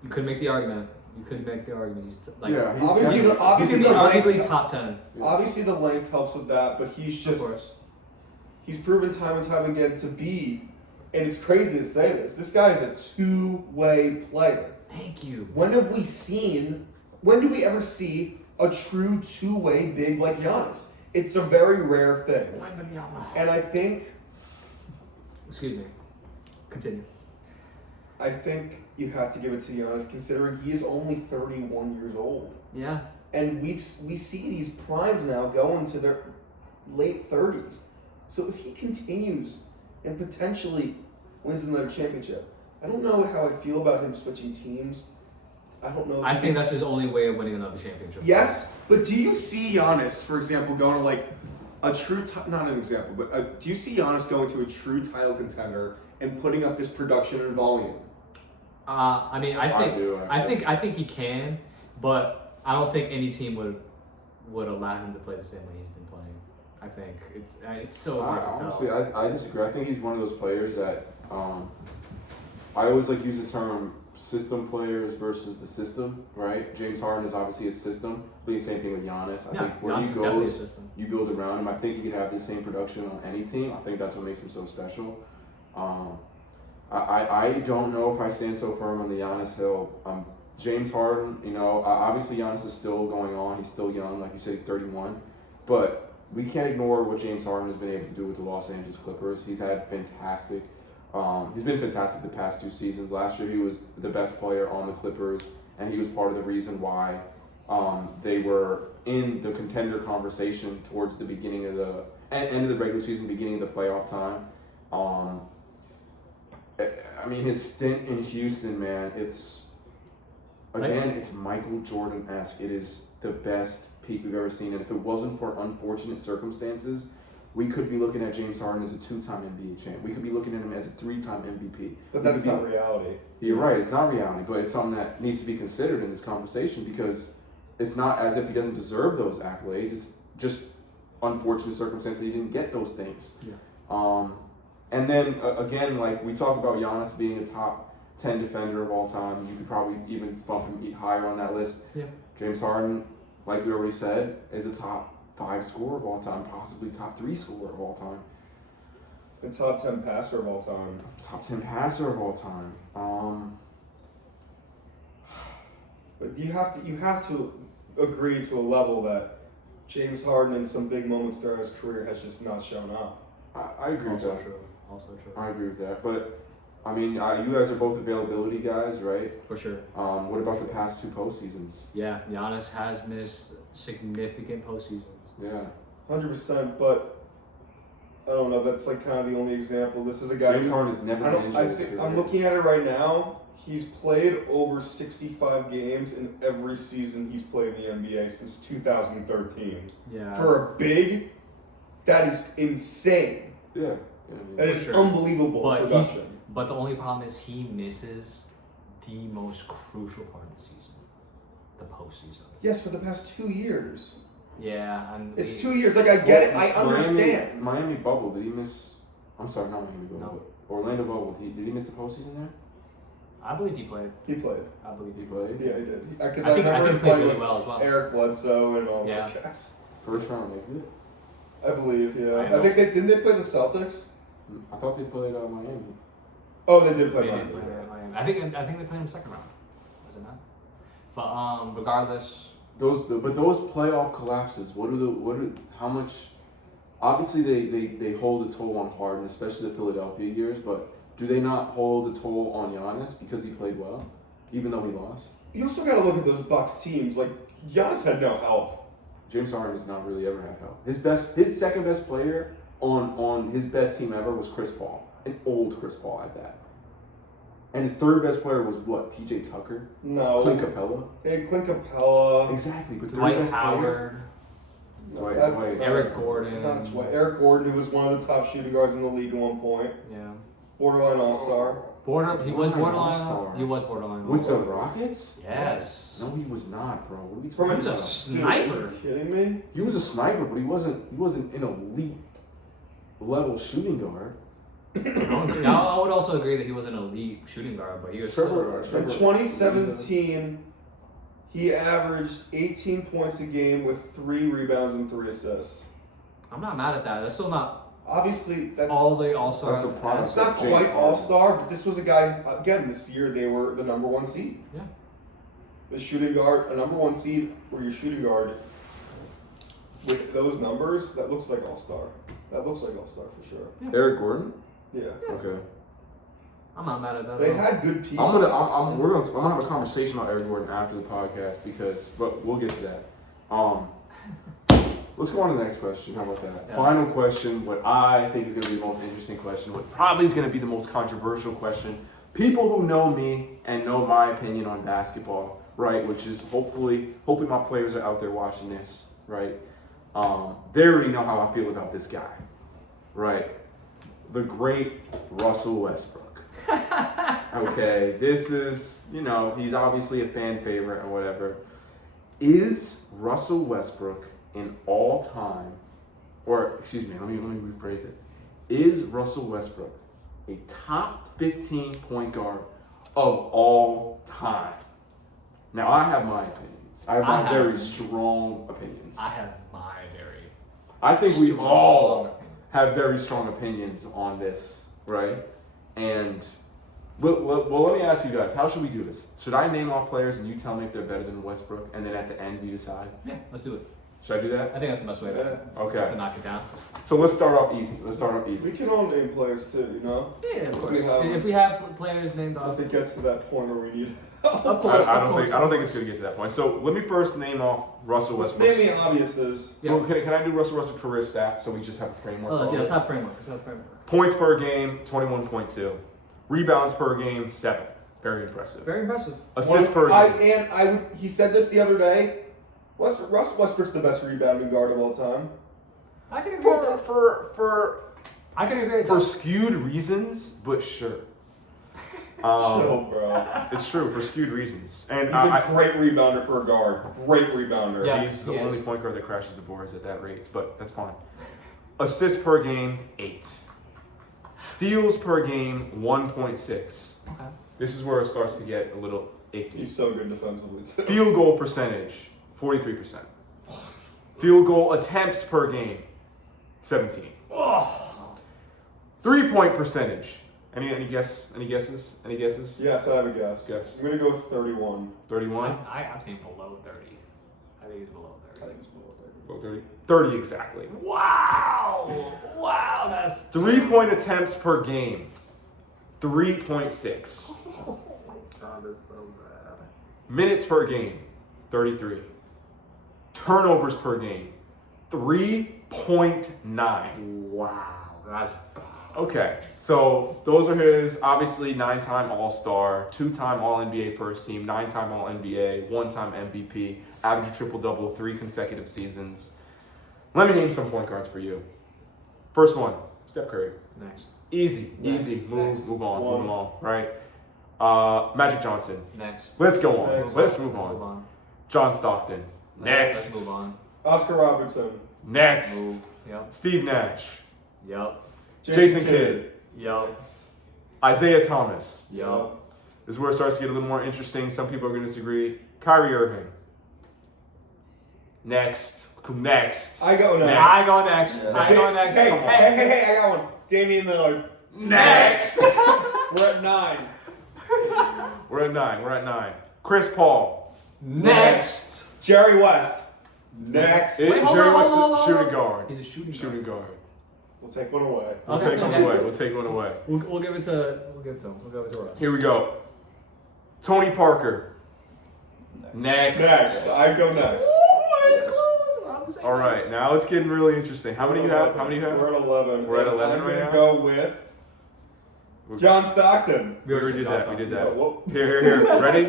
You could make the argument. He's like, Yeah, he's Obviously, definitely- obviously he could the be arguably length, top 10. obviously the length helps with that, but he's Of just course. he's proven time and time again to be. And it's crazy to say this. This guy's a two-way player. Thank you. When do we ever see a true two-way big like Giannis? It's a very rare thing. And I think Excuse me. Continue. you have to give it to Giannis considering he is only 31 years old. Yeah. And we see these primes now go into their late 30s. So if he continues and potentially wins another championship, I don't know how I feel about him switching teams. I don't know. If I he think that's his only way of winning another championship. Yes, but do you see Giannis, for example, going to like a true, not an example, but do you see Giannis going to a true title contender and putting up this production and volume? I mean, I do, actually. I think he can, but I don't think any team would allow him to play the same way he's been playing. I think it's so hard to Honestly, tell. I disagree. I think he's one of those players that I always like to use the term system players versus the system, right? James Harden is obviously a system. I think the same thing with Giannis. I think where Giannis he is definitely a goes, system. you build around him. I think he could have the same production on any team. I think that's what makes him so special. I don't know if I stand so firm on the Giannis hill. James Harden, obviously Giannis is still going on. He's still young. Like you said, he's 31. But we can't ignore what James Harden has been able to do with the Los Angeles Clippers. He's had fantastic He's been fantastic the past 2 seasons. Last year he was the best player on the Clippers, and he was part of the reason why they were in the contender conversation towards the beginning of the end of the regular season, beginning of the playoff time. I mean, his stint in Houston, man, it's Michael Jordan-esque. It is the best peak we've ever seen, and if it wasn't for unfortunate circumstances, we could be looking at James Harden as a 2-time NBA champ. We could be looking at him as a 3-time MVP. But that's not reality. You're right, it's not reality, but it's something that needs to be considered in this conversation because it's not as if he doesn't deserve those accolades. It's just unfortunate circumstance that he didn't get those things. Yeah. And then, again, like we talk about Giannis being a top 10 defender of all time. You could probably even bump him higher on that list. Yeah. James Harden, like we already said, is a top 5 scorer of all time, possibly top 3 scorer of all time. The top 10 passer of all time. Top 10 passer of all time. But you have to agree to a level that James Harden in some big moments during his career has just not shown up. I agree with that. Also true. I agree with that. But, I mean, you guys are both availability guys, right? For sure. What about the past 2 postseasons? Yeah, Giannis has missed significant postseasons. Yeah. 100%, but I don't know. That's like kind of the only example. This is a guy. James Harden has never been injured. in his I'm career. looking at it right now. He's played over 65 games in every season he's played in the NBA since 2013. Yeah. For a big, that is insane. Yeah. That is sure. unbelievable production. But the only problem is he misses the most crucial part of the season, the postseason. Yes, for the past 2 years. Yeah, and It's 2 years. Like, I get it. I understand. Miami bubble, did he miss? I'm sorry, not Miami bubble. No. But Orlando bubble, did he miss the postseason there? I believe he played. He played. I believe He he played. played? Yeah, he did. Because I think remember he him played playing really with well as well. Eric Bledsoe and all Yeah. those guys. First round exit? I believe, yeah. I know. I think didn't they play the Celtics? I thought they played Miami. Oh, they did play They Miami. did play Miami. I think they played him second round. Was it not? But regardless, Those playoff collapses, how much? Obviously, they hold a toll on Harden, especially the Philadelphia years. But do they not hold a toll on Giannis because he played well, even though he lost? You also got to look at those Bucks teams. Like, Giannis had no help. James Harden has not really ever had help. His second best player on his best team ever was Chris Paul, an old Chris Paul at that. And his third best player was what? PJ Tucker, No. Clint Capella. They had Clint Capella. Exactly, but third Dwight best player. Howard, Dwight. Eric Gordon. Not Dwight. Eric Gordon, who was one of the top shooting guards in the league at one point. Yeah. Borderline All-Star. He was borderline. All-star. He was borderline. With the All-Star. Rockets? Yes. No, he was not, bro. What are we From talking He was a about? sniper. Dude, are you kidding me? He was a sniper, but he wasn't an elite level shooting guard. I would also agree that he was an elite shooting guard, but he was Trevor- still. In 2017, he averaged 18 points a game with 3 rebounds and 3 assists. I'm not mad at that. That's still not Obviously, that's all the All-Star. That's a product. it's not James quite Harden. All-Star, but this was a guy, again, this year they were the number 1 seed. Yeah. The shooting guard, a number 1 seed for your shooting guard with those numbers, that looks like All-Star. That looks like All-Star for sure. Eric Gordon? Yeah. Okay. I'm not mad at that. They at all. had good pieces. I'm gonna have a conversation about Eric Gordon after the podcast but we'll get to that. Let's go on to the next question. How about that? Yeah. Final question, what I think is gonna be the most interesting question, what probably is gonna be the most controversial question. People who know me and know my opinion on basketball, right? Which is hopefully my players are out there watching this, right? They already know how I feel about this guy, right? The great Russell Westbrook. Okay, this is, he's obviously a fan favorite or whatever. Is Russell Westbrook an all-time, or excuse me, let me rephrase it. Is Russell Westbrook a top 15 point guard of all time? Now, I have my opinions. I have very strong opinions. I have my very. I think we strong all opinion. have very strong opinions on this, right? And well, let me ask you guys, how should we do this? Should I name off players and you tell me if they're better than Westbrook, and then at the end we decide? Yeah, let's do it. Should I do that? I think that's the best way to Okay. knock it down. So let's start off easy. We can all name players too, you know? Yeah, of course. We have- If we have players named If off, it gets to that point where we need. of course. I don't think it's gonna get to that point. So let me first name off Russell Let's Westbrook. name the obviouses. Yeah. Well, can I do Russell Westbrook's career stats so we just have a framework? Oh, for all yeah, let's this? have framework. Let's have framework. Points per game, 21.2. Rebounds per game, 7. Very impressive. Very impressive. Assists per game. He said this the other day. Russell Westbrook's the best rebounding guard of all time. I can agree with that. I can agree with For that. skewed reasons, but sure. Chill, bro. It's true for skewed reasons, and He's a great rebounder for a guard. Great rebounder. Yeah. he's the he is. only point guard that crashes the boards at that rate, but that's fine. Assists per game, 8. Steals per game, 1.6. Okay. This is where it starts to get a little icky. He's so good defensively too. Field goal percentage, 43%. Field goal attempts per game, 17. 3-point percentage. Any guesses? Any guesses? Yes, I have a guess. Guess. I'm gonna go with 31. 31? I think below 30. I think he's below 30. I think it's below 30. Well, 30. 30 exactly. Wow! Wow, that's 3-point attempts per game, 3.6. God, that's so bad. Minutes per game, 33. Turnovers per game, 3.9. Wow, that's bad. Okay, so those are his, obviously 9-time All-Star, 2-time All-NBA first team, 9-time All-NBA, 1-time MVP, average a triple-double, 3 consecutive seasons. Let me name some point guards for you. First one, Steph Curry. Next. Easy. Next. Move on, One. move them all, right? Magic Johnson. Next. Let's go on. Next. Let's move Move on. on. John Stockton. Let's Next. move on. Oscar Robertson. Next. Move. Yep. Steve Nash. Yep. Jason Kidd. Yep. Isaiah Thomas. Yep. This is where it starts to get a little more interesting. Some people are going to disagree. Kyrie Irving. Next. I go next. I go next. Yeah. I go next. Hey, Come on. hey, I got one. Damian Lillard. Next. We're at 9. We're at 9. Chris Paul. Next. Jerry West. Next. Wait, hold Jerry on, West, hold on. shooting guard. He's a shooting guard. Shooting guard. We'll take one away. We'll Okay, take one okay. away. We'll take one away. We'll give it to him. We'll go to Russ. Here we go. Tony Parker. Next. Next. I go next. All right, now it's getting really interesting. How many you have? We're at 11. We're at 11 I'm right gonna now? go with John Stockton. We already did that. We did that. Whoop. Here.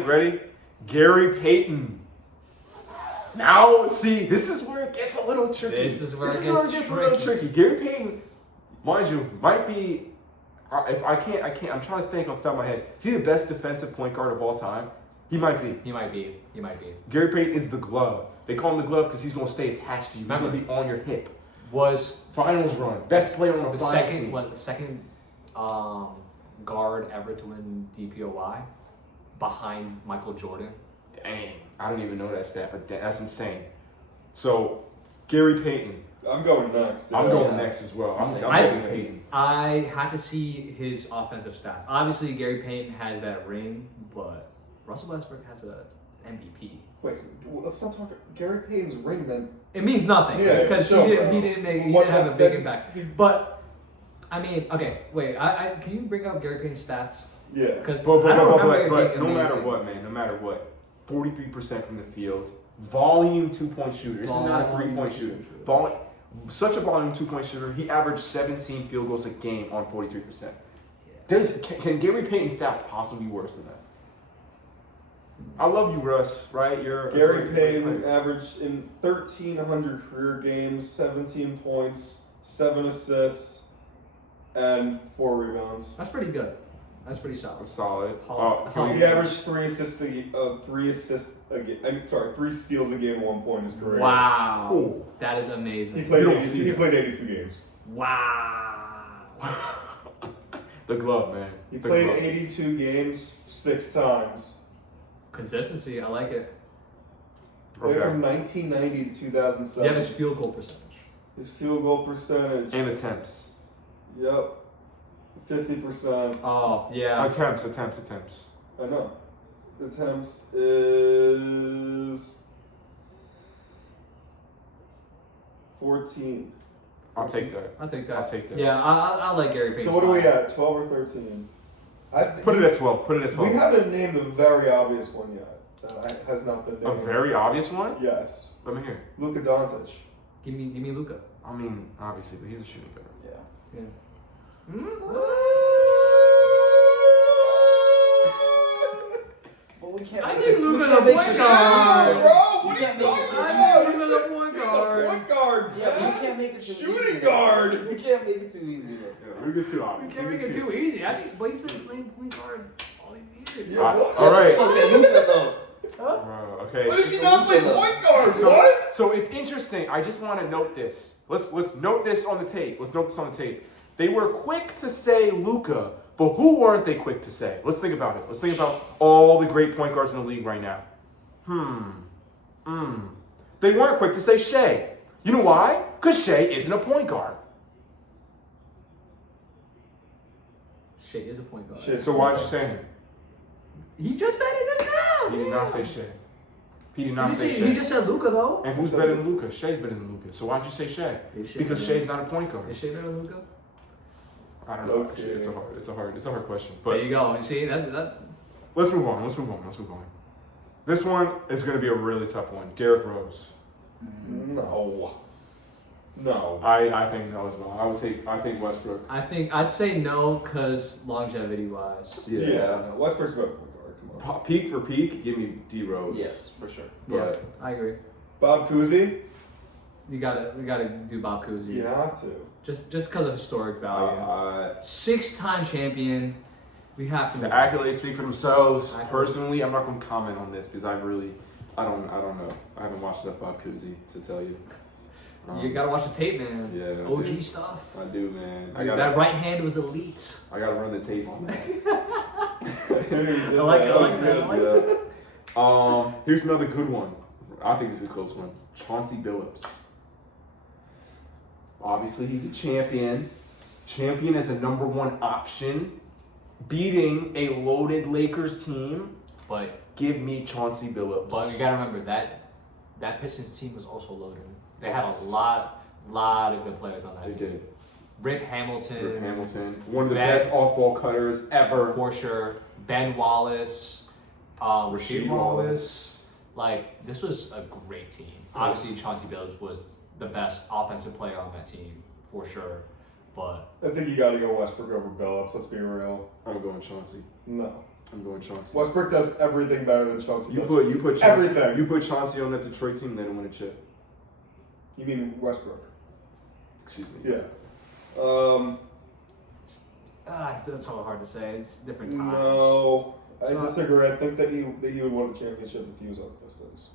Ready? Gary Payton. Now, see, this is where it gets a little tricky. This is where it gets gets a little tricky. tricky. Gary Payton, mind you, might be. If I can't. I'm trying to think off the top of my head. Is he the best defensive point guard of all time? He might be. He might be. Gary Payton is the glove. They call him the glove because he's going to stay attached to you. He's going to be on your hip. Was Finals run. Best player on the the finals second team. the second guard ever to win DPOY behind Michael Jordan. Dang. I don't even know that stat, but that's insane. So, Gary Payton. I'm going next. I'm yeah. going next as well. I'm I- taking Payton. I have to see his offensive stats. Obviously, Gary Payton has that ring, but Russell Westbrook has a MVP. Wait, let's not talk. Gary Payton's ring then. It means nothing Yeah, because sure, he bro. didn't What have a that- big that- impact. But I mean, okay, wait. I can you bring up Gary Payton's stats? Yeah. Because But I don't remember it no being matter amazing. what, man, no matter what, 43% from the field, volume 2-point shooter. This is not a 3-point shooter. Such a volume 2-point shooter. He averaged 17 field goals a game on 43%. Can Gary Payton's stats possibly be worse than that? I love you, Russ. Right? You're a Gary great Payton player. averaged in 1,300 career games, 17 points, 7 assists, and 4 rebounds. That's pretty good. That's pretty solid. That's solid. Hall- Can we- He averaged 3 assists a game. 3 assists a game. 3 steals a game at one point in his career. Wow, Cool. that is amazing. He played You don't 82. see He that. played 82 games. Wow. The glove, man. He The played glove. 82 games 6 times. Consistency, I like it. Played Okay. from 1990 to You 2007. have his field goal percentage. His field goal percentage. And attempts. Yep. 50%. Oh yeah. Attempts. I know. Attempts is 14. I'll take that. I'll take that. I'll take that. Yeah, I like Gary Payton. So what are we at? 12 or 13? Put it at 12. Put it at 12. We haven't named a very obvious one yet. That has not been A named. very obvious one? Yes. Let me hear. Luka Doncic. Give me Luka. I mean, obviously, but he's a shooting guard. Yeah. But we can't. I make think this- we Luka's can't a make point this- guard. Bro, what You are you can't make it talking too about? easy. He's a point He's guard. a point guard. Yeah, but man. you can't make it too easy. Shooting guard. You can't make it too easy. Though. Yeah, Luka's too We obvious. can't make it too easy. I think, but he's been playing point guard all these years. Yeah, what? All right. Okay, Luka though. Bro, okay. What does he not play Luka. point guard? So, What? so it's interesting. I just want to note this. Let's note this on the tape. Let's note this on the tape. They were quick to say Luka, but who weren't they quick to say? Let's think about it. Let's think about all the great point guards in the league right now. They weren't quick to say Shea. You know why? Because Shea isn't a point guard. Shea is a point guard. Shea- So why did you say him? He just said it just now. He did not say Shea. He did He not just, say said, Shea. he just said Luka though. And who's better than Luka? Shea's better than Luka. So why'd you say Shea? Is Shea Because better? Shea's not a point guard. Is Shea better than Luka? I don't know. Okay. Actually, it's a hard question. There But you go. You see, that. let's move on. This one is going to be a really tough one. Derrick Rose. No. No. I think no as well. I think Westbrook. I'd say no because longevity wise. Yeah. No. Westbrook's about point guard. Come on. Peak for peak, give me D Rose. Yes, for sure. Yeah, But I agree. Bob Cousy. We gotta do Bob Cousy. You have to. Just because of historic value. 6-time champion. We have to. the accolades speak for themselves. I- Personally, I'm not going to comment on this because I don't know. I haven't watched enough Bob Cousy to tell you. You gotta watch the tape, man. Yeah, I OG do. stuff. I do, man. That right hand was elite. I gotta run the tape on that. I see what you did I like there. it, I like That was that. good. Yeah. Here's another good one. I think this is a close one. Chauncey Billups. Obviously, he's a champion. Champion as a number one option. Beating a loaded Lakers team. But Give me Chauncey Billups. you gotta remember that Pistons team was also loaded. They had a lot of good players on that They team. did. Rip Hamilton, Rip Hamilton. One of the Ben- best off-ball cutters ever. for sure. Ben Wallace, Rasheed Wallace. Like, this was a great team. Obviously, Chauncey Billups was the best offensive player on that team for sure. But I think you got to go Westbrook over Billups. Let's be real. I'm going Chauncey. No. I'm going Chauncey. Westbrook does everything better than Chauncey You does. put Chauncey, Everything. You put Chauncey on that Detroit team, they don't win a chip. You mean Westbrook? Excuse me. Yeah. that's so hard to say. It's different times. No, I So- disagree. I think that he would win a championship if he was on the Pistons.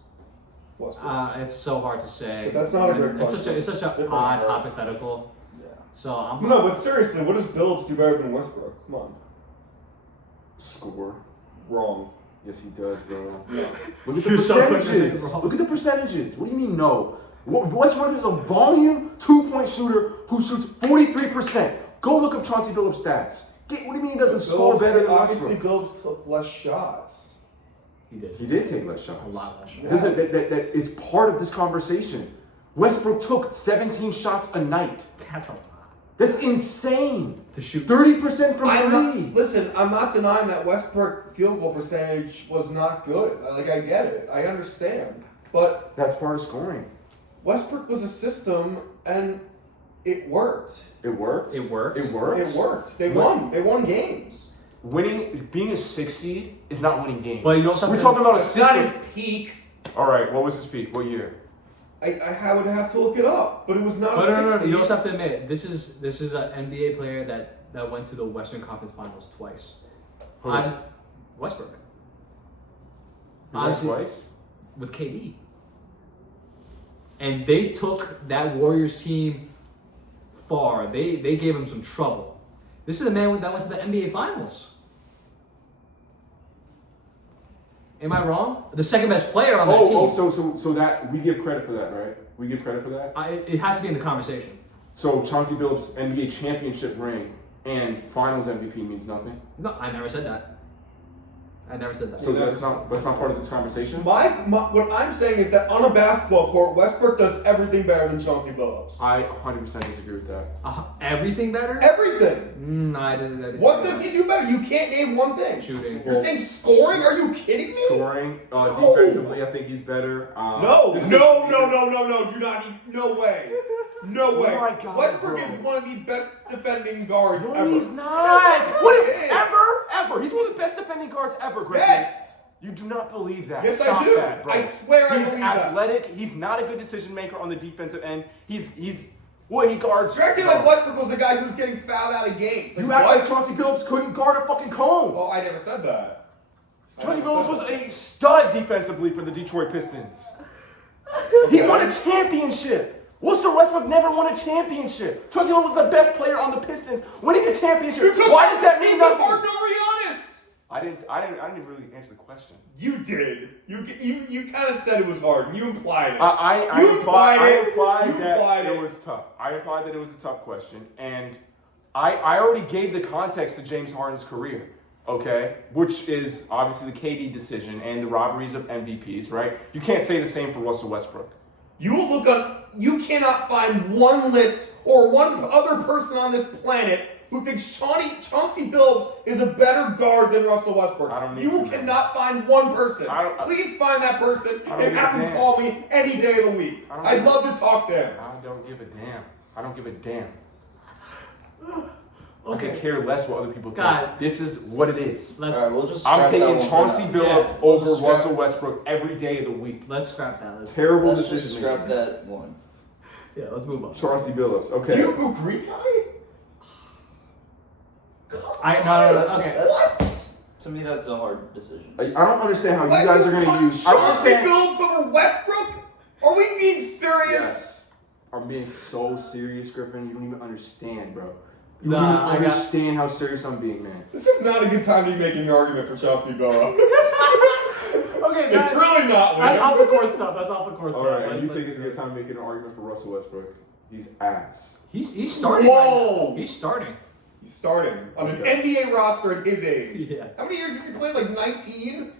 Westbrook. It's so hard to say. But that's not a great It's question. such an Different odd guys. hypothetical. Yeah. So I'm No, but seriously, what does Billups do better than Westbrook? Come on. Score. Wrong. Yes, he does, bro. No. Look at the You're so quick to say percentages. wrong. Look at the percentages. What do you mean no? Westbrook is a volume 2-point shooter who shoots 43%. Go look up Chauncey Billups' stats. What do you mean he doesn't score better than Obviously, Westbrook? Billups took less shots. he did. He did take less shots. A lot less shots. That is part of this conversation. Westbrook took 17 shots a night. That's a lot. That's insane. To shoot 30% from three. Listen, I'm not denying that Westbrook field goal percentage was not good. I get it. I understand. But That's part of scoring. Westbrook was a system, and it worked. It worked. It worked. It worked. It worked. They What? won. They won games. Being a 6 seed is not winning games. But you also have We're to- talking about a It's not system. his peak. All right, what was his peak? What year? I would have to look it up, but it was not But a no, 6 seed. You also have to admit this is an NBA player that went to the Western Conference Finals twice. Who? Westbrook He won Obviously- twice? with KD, and they took that Warriors team far. They gave him some trouble. This is a man that went to the NBA Finals. Am I wrong? The second best player on that team. So that we give credit for that, right? We give credit for that. It has to be in the conversation. So Chauncey Billups' NBA championship ring and Finals MVP means nothing. No, I never said that. I never said that. So that's not part of this conversation. What I'm saying is that on a basketball court, Westbrook does everything better than Chauncey Billups. I 100% disagree with that. Everything better? Everything. I didn't. What does he do better? You can't name one thing. Shooting. You're saying scoring? Are you kidding me? Scoring, defensively, I think he's better. No. Do not. No way. No way. Oh my God, Westbrook bro. is one of the best defending guards No, ever. he's not. Yes, What he is is. ever? He's one of the best defending guards ever, Griffin. Yes. You do not believe that. Yes, Stop I do. That, bro. I swear I he's believe that. athletic. He's not a good decision maker on the defensive end. He guards. You're acting like Westbrook was the guy who was getting fouled out of games. You Like, act what? like Chauncey Billups couldn't guard a fucking cone. Oh, I never said that. Chauncey Billups was a stud defensively for the Detroit Pistons. He won a championship. Russell Westbrook never won a championship. Chauncey Billups was the best player on the Pistons, winning a championship. Why does that mean nothing? Harden over Giannis. I didn't really answer the question. You did. You kind of said it was hard. You implied it. I You implied implied that it. it was tough. I implied that it was a tough question, and I already gave the context to James Harden's career, okay? Which is obviously the KD decision and the robberies of MVPs, right? You can't say the same for Russell Westbrook. You will look on. You cannot find one list or one other person on this planet who thinks Chauncey Billups is a better guard than Russell Westbrook. I don't need You to know. cannot find one person. Please find that person I don't and give a have him damn. call me any day of the week. I don't I'd give love to talk to him. I don't give a damn. I don't give a damn. I Okay. could care less what other people think. God. This is what it is. Let's All right, we'll just. I'm scrap that taking one for Chauncey now. Billups Yeah, over just scrap- Russell Westbrook every day of the week. let's scrap that. Let's Terrible Let's just decision scrap making. that one. yeah, let's move on. Chauncey Billups. Do Okay. you agree, guy? No. Okay. What? To me, that's a hard decision. I don't understand how What? you guys are going put to use. I Chauncey understand. Billups over Westbrook? Are we being serious? Yes. I'm being so serious, Griffin. You don't even understand, bro. You Nah, don't I even got- understand how serious I'm being, man. This is not a good time to be making your argument for Chauncey Billups. Okay, It's really not, That's William. off the court stuff. That's off the court All stuff. right, and you Let's- think it's a good time making an argument for Russell Westbrook? He's ass. He's starting. Whoa! Right now. He's starting. He's starting on an Okay. NBA roster at his age. Yeah. How many years has he played? Like 19?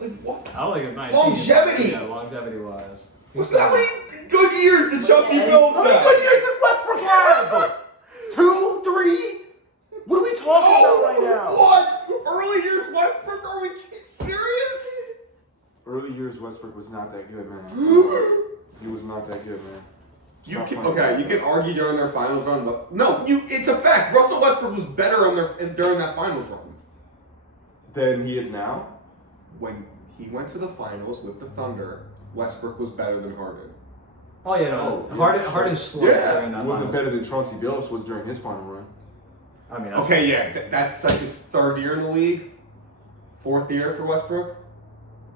Like what? I don't think it's 19. Longevity. Yeah, longevity wise. How many good years did Chauncey Billups How many have? good years did Westbrook have? 2, 3? What are we talking about right now? What? Early years Westbrook? Are we serious? Early years Westbrook was not that good, man. He was not that good, man. You Stop can playing. you can argue during their finals run, but no, it's a fact. Russell Westbrook was better during that finals run. Than he is now? When he went to the finals with the Thunder, Westbrook was better than Harden. Oh yeah, no. Oh, Harden, yeah, Harden sure. slowed Yeah, during He that. wasn't finals. better than Chauncey Billups was during his final run. I mean, that's- Okay, yeah, that's like his third year in the league, fourth year for Westbrook.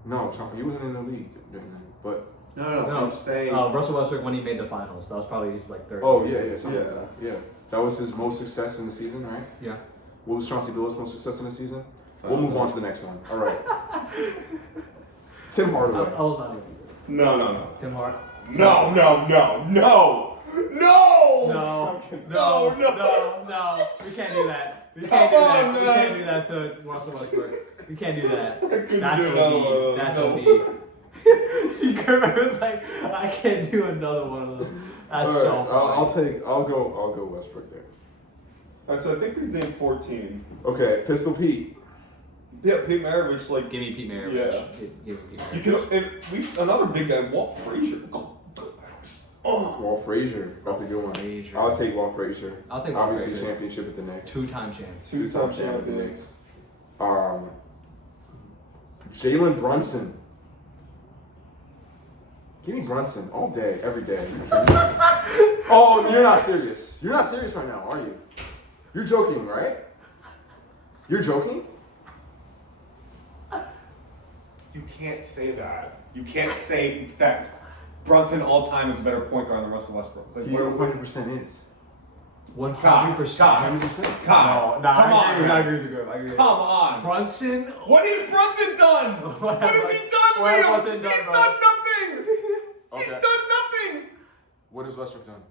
No, he wasn't in the league during that. But No, No. I'm just saying. Russell Westbrook when he made the finals. That was probably his like third. oh yeah, something Yeah. like that. Yeah, that was his most success in the season, right? Yeah. What was Chauncey Billups' most success in the season? We'll move on to the next one. All right. Tim I Hardaway. was on No. Tim Hart. No. No. We can't do that. We can't Come do that. on, We man. can't do that to Russell Westbrook. We can't do that. couldn't That's do another one of OD. those. That's No. OD. You was like, I can't do another one of them. That's All right, so funny. I'll go Westbrook there. Alright, so I think we've named 14. Okay, Pistol Pete. Yeah, Pete Maravich, like Give me Pete Maravich. Yeah. Give me Pete you Maravich. can. And another big guy, Walt Frazier. Oh, Walt Frazier. That's a good one. Frazier. I'll take Walt Frazier. I'll take Walt Obviously, Frazier. championship at the Knicks. Two-time champ. two-time champ at the champion. Knicks. Jalen Brunson. Give me Brunson all day, every day. Are you kidding me? Oh, you're not serious. You're not serious right now, are you? You're joking, right? You're joking? You can't say that. You can't say that Brunson all time is a better point guard than Russell Westbrook. Like, He 100% is. 100%. 100%. Come I on, agree. man. I agree with the group. I agree. Come on. Brunson. What has Brunson done? What has he done, What has Liam? Brunson done, He's bro? done nothing. He's Okay. done nothing. What has Westbrook done?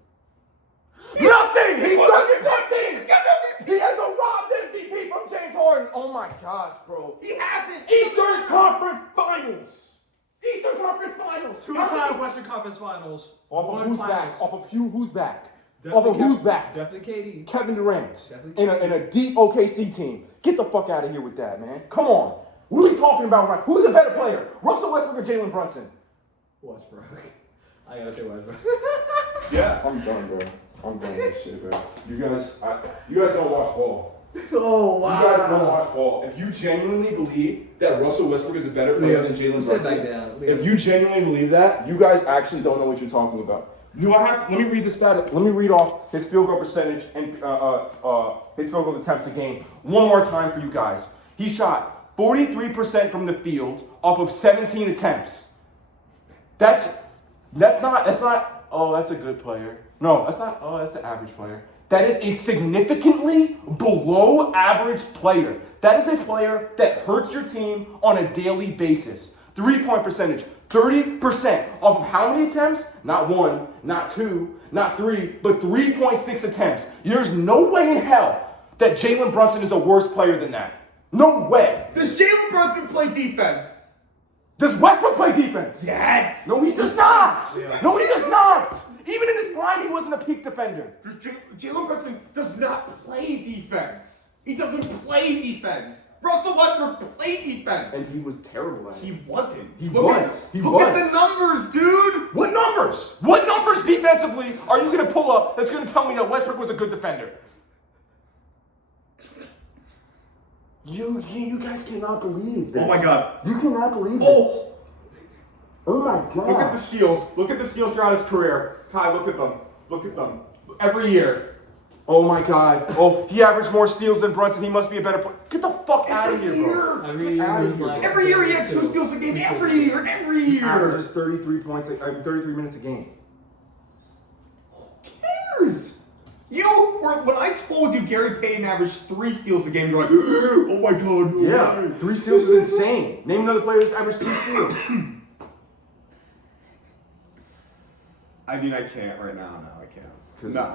Nothing. He's done nothing. He's got nothing. He has a robbed MVP from James Harden Oh my gosh, bro. He hasn't. Eastern Conference Finals. Eastern Conference Finals. Two-time Western Conference Finals. Off of One who's finals. back? Off of who's back? Definitely Off of who's back? Definitely KD. Kevin Durant. Definitely In a deep OKC team. Get the fuck out of here with that, man. Come on. What are we talking about right? Who's the better player? Russell Westbrook or Jalen Brunson? Westbrook. I gotta say Westbrook. Yeah. I'm done, bro. I'm done with this shit, bro. You guys don't watch ball. Oh You guys don't watch ball. If you genuinely believe that Russell Westbrook is a better player than Jalen Sit Brunson, back down. if you genuinely believe that, you guys actually don't know what you're talking about. Let me read the stat. Let me read off his field goal percentage and his field goal attempts a game one more time for you guys. He shot 43% from the field off of 17 attempts. That's not. Oh, that's a good player. No, that's not. Oh, that's an average player. That is a significantly below average player. That is a player that hurts your team on a daily basis. 3-point percentage, 30% off of how many attempts? Not 1, not 2, not 3, but 3.6 attempts. There's no way in hell that Jalen Brunson is a worse player than that. No way. Does Jalen Brunson play defense? Does Westbrook play defense? Yes. No, he does not. No, he does not. Even in his prime, he wasn't a peak defender. Jalen Brunson does not play defense. He doesn't play defense. Russell Westbrook played defense. And he was terrible at it. He wasn't. He Look was. At, He look was. at the numbers, dude. What numbers? What numbers defensively are you going to pull up that's going to tell me that Westbrook was a good defender? You guys cannot believe this. Oh my God. You cannot believe this. Oh. Oh my God. Look at the steals. Look at the steals throughout his career. Kai, look at them. Look at them. Every year. Oh my God. Oh, he averaged more steals than Brunson. He must be a better player. Get the fuck out of here, bro. Every Get out of year, here. Every year he had 2 steals a game. Every year. Every year. Averages 33 minutes a game. Who cares? When I told you Gary Payton averaged 3 steals a game, you're like, oh my God, no Yeah, way. 3 steals is insane. Name another player that's averaged 3 steals. I mean, I can't right now. No, I can't. 'Cause No,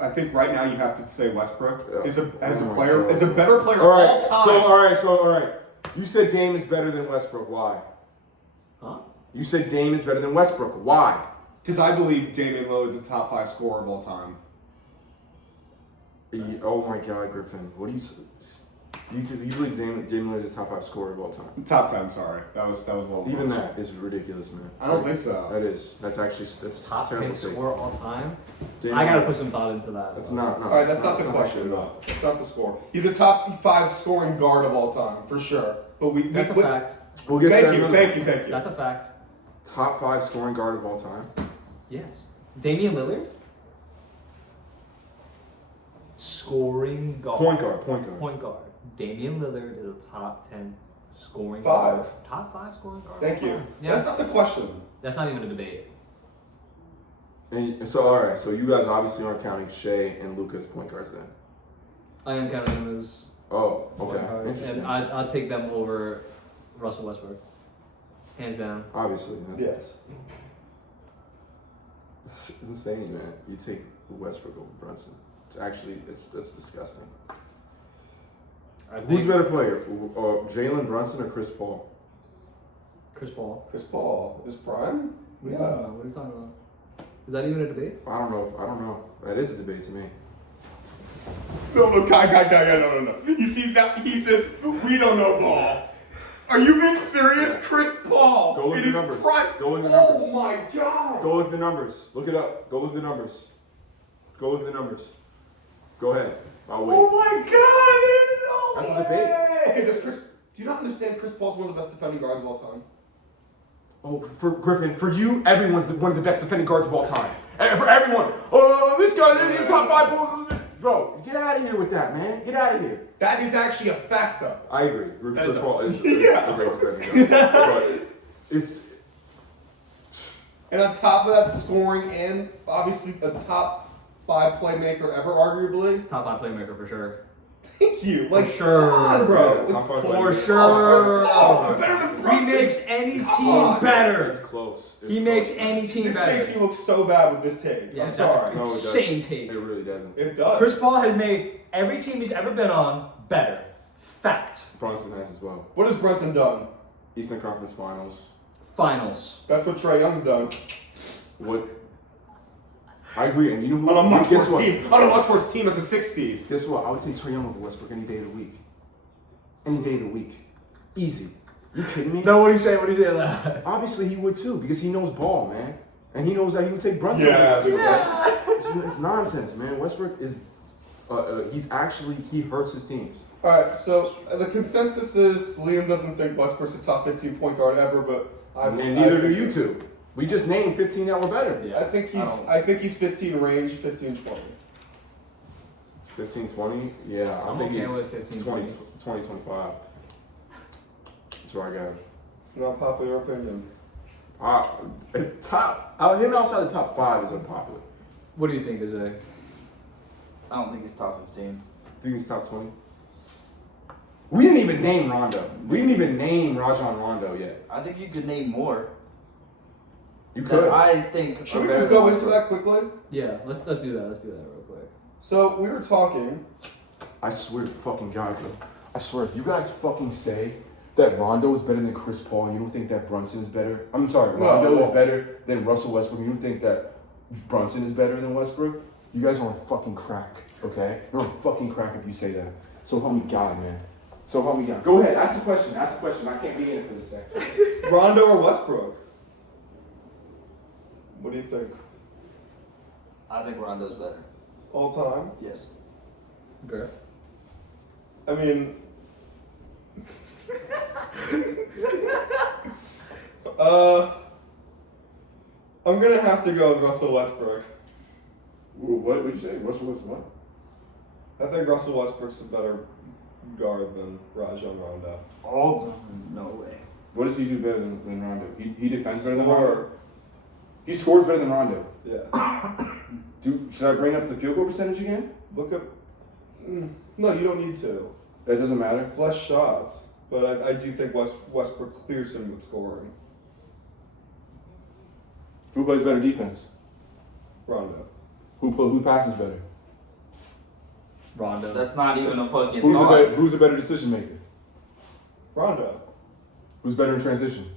I think right now you have to say Westbrook Yeah. is a Oh my player God. is a better player All all right, time. all right. You said Dame is better than Westbrook. Why? Huh? You said Dame is better than Westbrook. Why? Because I believe Damian Lillard's a top 5 scorer of all time. Oh my God, Griffin. What do you believe Dame Lillard is a top 5 scorer of all time? Top 10, sorry. That was well. Even that is ridiculous, man. I don't think so. That is. That's Top terrible 10 take. score all time? Dame I gotta Lillard. put some thought into that. That's not. No, All right, it's that's not the it's question. at all. No, that's not the score. He's a top 5 scoring guard of all time for sure. But That's a fact. We'll get to Thank that you, in a thank you, thank you. That's a fact. Top 5 scoring guard of all time. Yes. Damian Lillard? Scoring guard. Point guard. Point guard. Damian Lillard is a top 10 scoring 5. guard. Top 5 scoring guard. Thank all you. time. Yeah. That's not the question. That's not even a debate. And so, all right. So you guys obviously aren't counting Shea and Luka as point guards then. I am counting him as Oh, point okay. guards, Interesting. and I'll take them over Russell Westbrook. Hands down. Obviously, that's Yes. it's insane, man. You take Westbrook over Brunson. That's disgusting. I Who's think better player, Jalen Brunson or Chris Paul? Chris Paul. Chris Paul is prime? What are you talking about? What are you talking about? Is that even a debate? I don't know. That is a debate to me. No, Kai, no. You see that? He says, we don't know ball. Are you being serious? Chris Paul. Go look at in the his numbers. prime- Go look at the numbers. Oh my God. Go look at the numbers. Look it up. Go look at the numbers. Go look at the numbers. Go ahead. I'll wait. Oh my God, there's no That's a debate. Okay, do you not understand Chris Paul's one of the best defending guards of all time? Oh, for Griffin, for you, everyone's one of the best defending guards of all time. And for everyone, this guy is top 5. Bro, get out of here with that, man. Get out of here. That is actually a fact, though. I agree. Chris Paul is Yeah. a great defending guard. But it's And on top of that, scoring and obviously a top 5 playmaker ever, arguably. Top 5 playmaker for sure. Thank you. Like, sure. come on, bro. Yeah, It's top 5 close. player. For sure. Oh, it's better than He Brunson. makes any Come team on. better. it's close. It's He close. makes any team This better. makes you look so bad with this take. Yeah, I'm that's sorry. No, it insane doesn't. take. It really doesn't. It does. Chris Paul has made every team he's ever been on better. Fact. Brunson has as well. What has Brunson done? Eastern Conference Finals. Finals. That's what Trae Young's done. What? I agree, and you know On a much guess worse what? team. On a much worse team as a 6 seed. Guess what? I would take Trae Young over Westbrook any day of the week. Any day of the week. Easy. You kidding me? No, what do you say? What do you say to that? Obviously he would too, because he knows ball, man. And he knows that he would take Brunson. Yeah, over Westbrook. It's nonsense, man. Westbrook is, he hurts his teams. All right, so the consensus is Liam doesn't think Westbrook's a top 15 point guard ever, but And neither do you two. We just named 15 that were better. Yeah. I think he's 15 range, 15, 20. 15, 20? Yeah, I I'm think okay he's with 15, 20, 25. That's what I got. Not popular opinion. Him outside the top 5 is unpopular. What do you think, Isaiah? I don't think he's top 15. Think he's top 20? We didn't even name Rondo. We didn't even name Rajon Rondo yet. I think you could name more You that could. I think Should are we better go than into Westbrook. that quickly? Yeah, let's do that. Let's do that real quick. So we were talking. I swear to fucking God, bro. I swear, if you guys fucking say that Rondo is better than Chris Paul and you don't think that Brunson is better, I'm sorry, Rondo is better than Russell Westbrook and you don't think that Brunson is better than Westbrook, you guys are on fucking crack, okay? You're on fucking crack if you say that. So help me God, man. So help me God. Go ahead, ask the question. I can't be in it for this second. Rondo or Westbrook? What do you think? I think Rondo's better. All time? Yes. Griff. I mean, I'm gonna have to go with Russell Westbrook. What would you say? Russell Westbrook what? I think Russell Westbrook's a better guard than Rajon Rondo. All time? No way. What does he do better than Rondo? He defends better than Score. Rondo? He scores better than Rondo. Yeah. Should I bring up the field goal percentage again? Look up. No, you don't need to. That doesn't matter. It's less shots, but I do think Westbrook clears him with scoring. Who plays better defense? Rondo. Who passes better? Rondo. That's not even a fucking Who's a better decision maker? Rondo. Who's better in transition?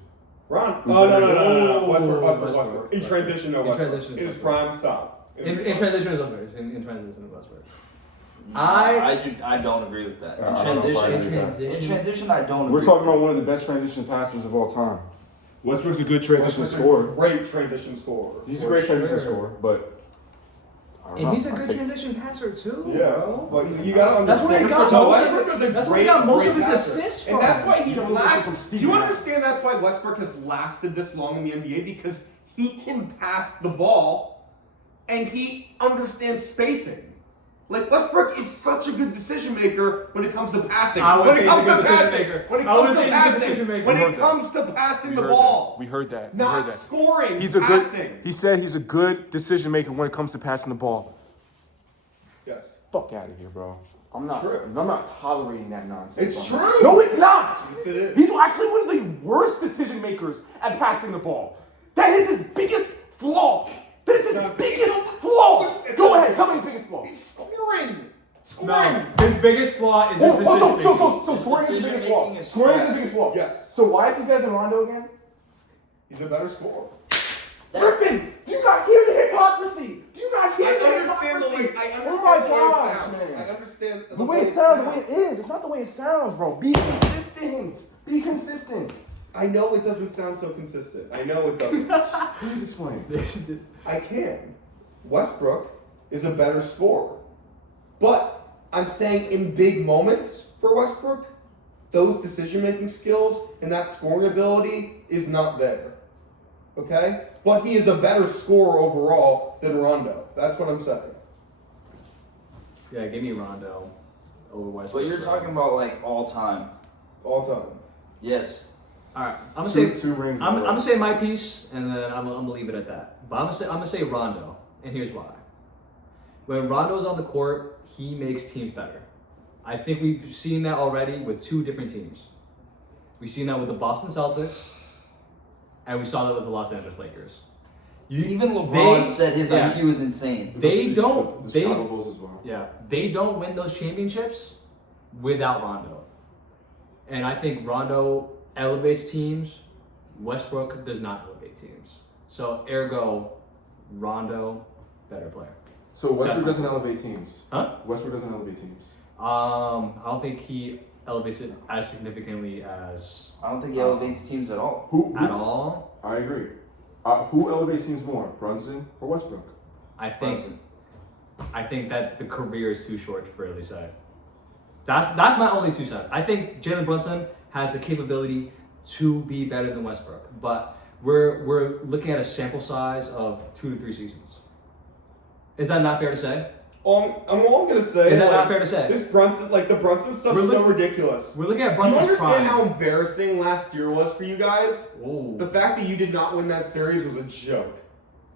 Rondo. Who's Oh, better? no. Westbrook. Westbrook. In transition, no In Westbrook. transition, In his Westbrook. prime, stop. In transition is Westbrook. In transition is Westbrook. I don't agree with that. I In don't transition, agree. in transition, I don't agree. We're talking about one of the best transition passers of all time. Westbrook's a good transition Westbrook's a scorer. Great transition scorer. He's a For great transition sure. scorer, but I don't And know. he's a I'll good take- transition passer too. Yeah, bro. but you gotta understand. That's where he got No, most of Westbrook is a that's where he got most of his assists from. And that's why he's You don't listen from last. Steve Do you Nash. understand that's why Westbrook has lasted this long in the NBA? Because he can pass the ball and he understands spacing. Like Westbrook is such a good decision maker when it comes to passing. I would when say it he's a comes good to decision passing. maker. When it I would comes say to he's a good passing. decision maker. When We it heard comes to passing the ball. We heard that. Not scoring. He's a passing. good. He said he's a good decision maker when it comes to passing the ball. Yes. Fuck out of here, bro. I'm not. True. I'm not tolerating that nonsense. It's bro. true. No, it's not. Yes, it is. He's actually one of the worst decision makers at passing the ball. That is his biggest flaw. That is his No, it's- biggest flaw. it's- Go ahead, tell me his biggest flaw. He's scoring. No, his biggest flaw is his decision So making. scoring is his biggest flaw. Decision-making is Scoring is his trash. biggest flaw. Yes. So why is he better than Rondo again? He's a better scorer. Griffin, do you not hear the hypocrisy? Do you not hear I the understand the hypocrisy? way. I understand Oh my the way gosh, it sounds. man. I understand The way it sounds, the way it is. It's not the way it sounds, bro. Be consistent. Be consistent. I know it doesn't sound so consistent. I know it doesn't. Please explain. I can. Westbrook is a better scorer. But I'm saying in big moments for Westbrook, those decision-making skills and that scoring ability is not there. Okay? But he is a better scorer overall than Rondo. That's what I'm saying. Yeah, give me Rondo over Westbrook. But you're talking about like all time. All time. Yes. All right, I'm gonna say Two rings. I'm gonna say my piece, and then I'm gonna leave it at that. But I'm gonna say Rondo, and here's why. When Rondo's on the court, he makes teams better. I think we've seen that already with two different teams. We've seen that with the Boston Celtics, and we saw that with the Los Angeles Lakers. Even LeBron they- said his yeah. IQ is insane. They don't. The They Chicago Bulls as well. yeah. They don't win those championships without Rondo. And I think Rondo elevates teams. Westbrook does not elevate teams. So ergo, Rondo, better player. So Westbrook doesn't elevate teams. Huh? Westbrook doesn't elevate teams. I don't think he elevates it as significantly as I don't think he elevates teams at all. Who at all. I agree. Who elevates teams more, Brunson or Westbrook? I think Brunson. I think that the career is too short to really say. That's my only 2 cents. I think Jalen Brunson has the capability to be better than Westbrook, but we're looking at a sample size of 2 to 3 seasons. Is that not fair to say? All I'm gonna say. Is that like, not fair to say? This Brunson, like the Brunson stuff, is so ridiculous. We're looking at Do you Brunson's understand prime. how embarrassing last year was for you guys? Ooh. The fact that you did not win that series was a joke.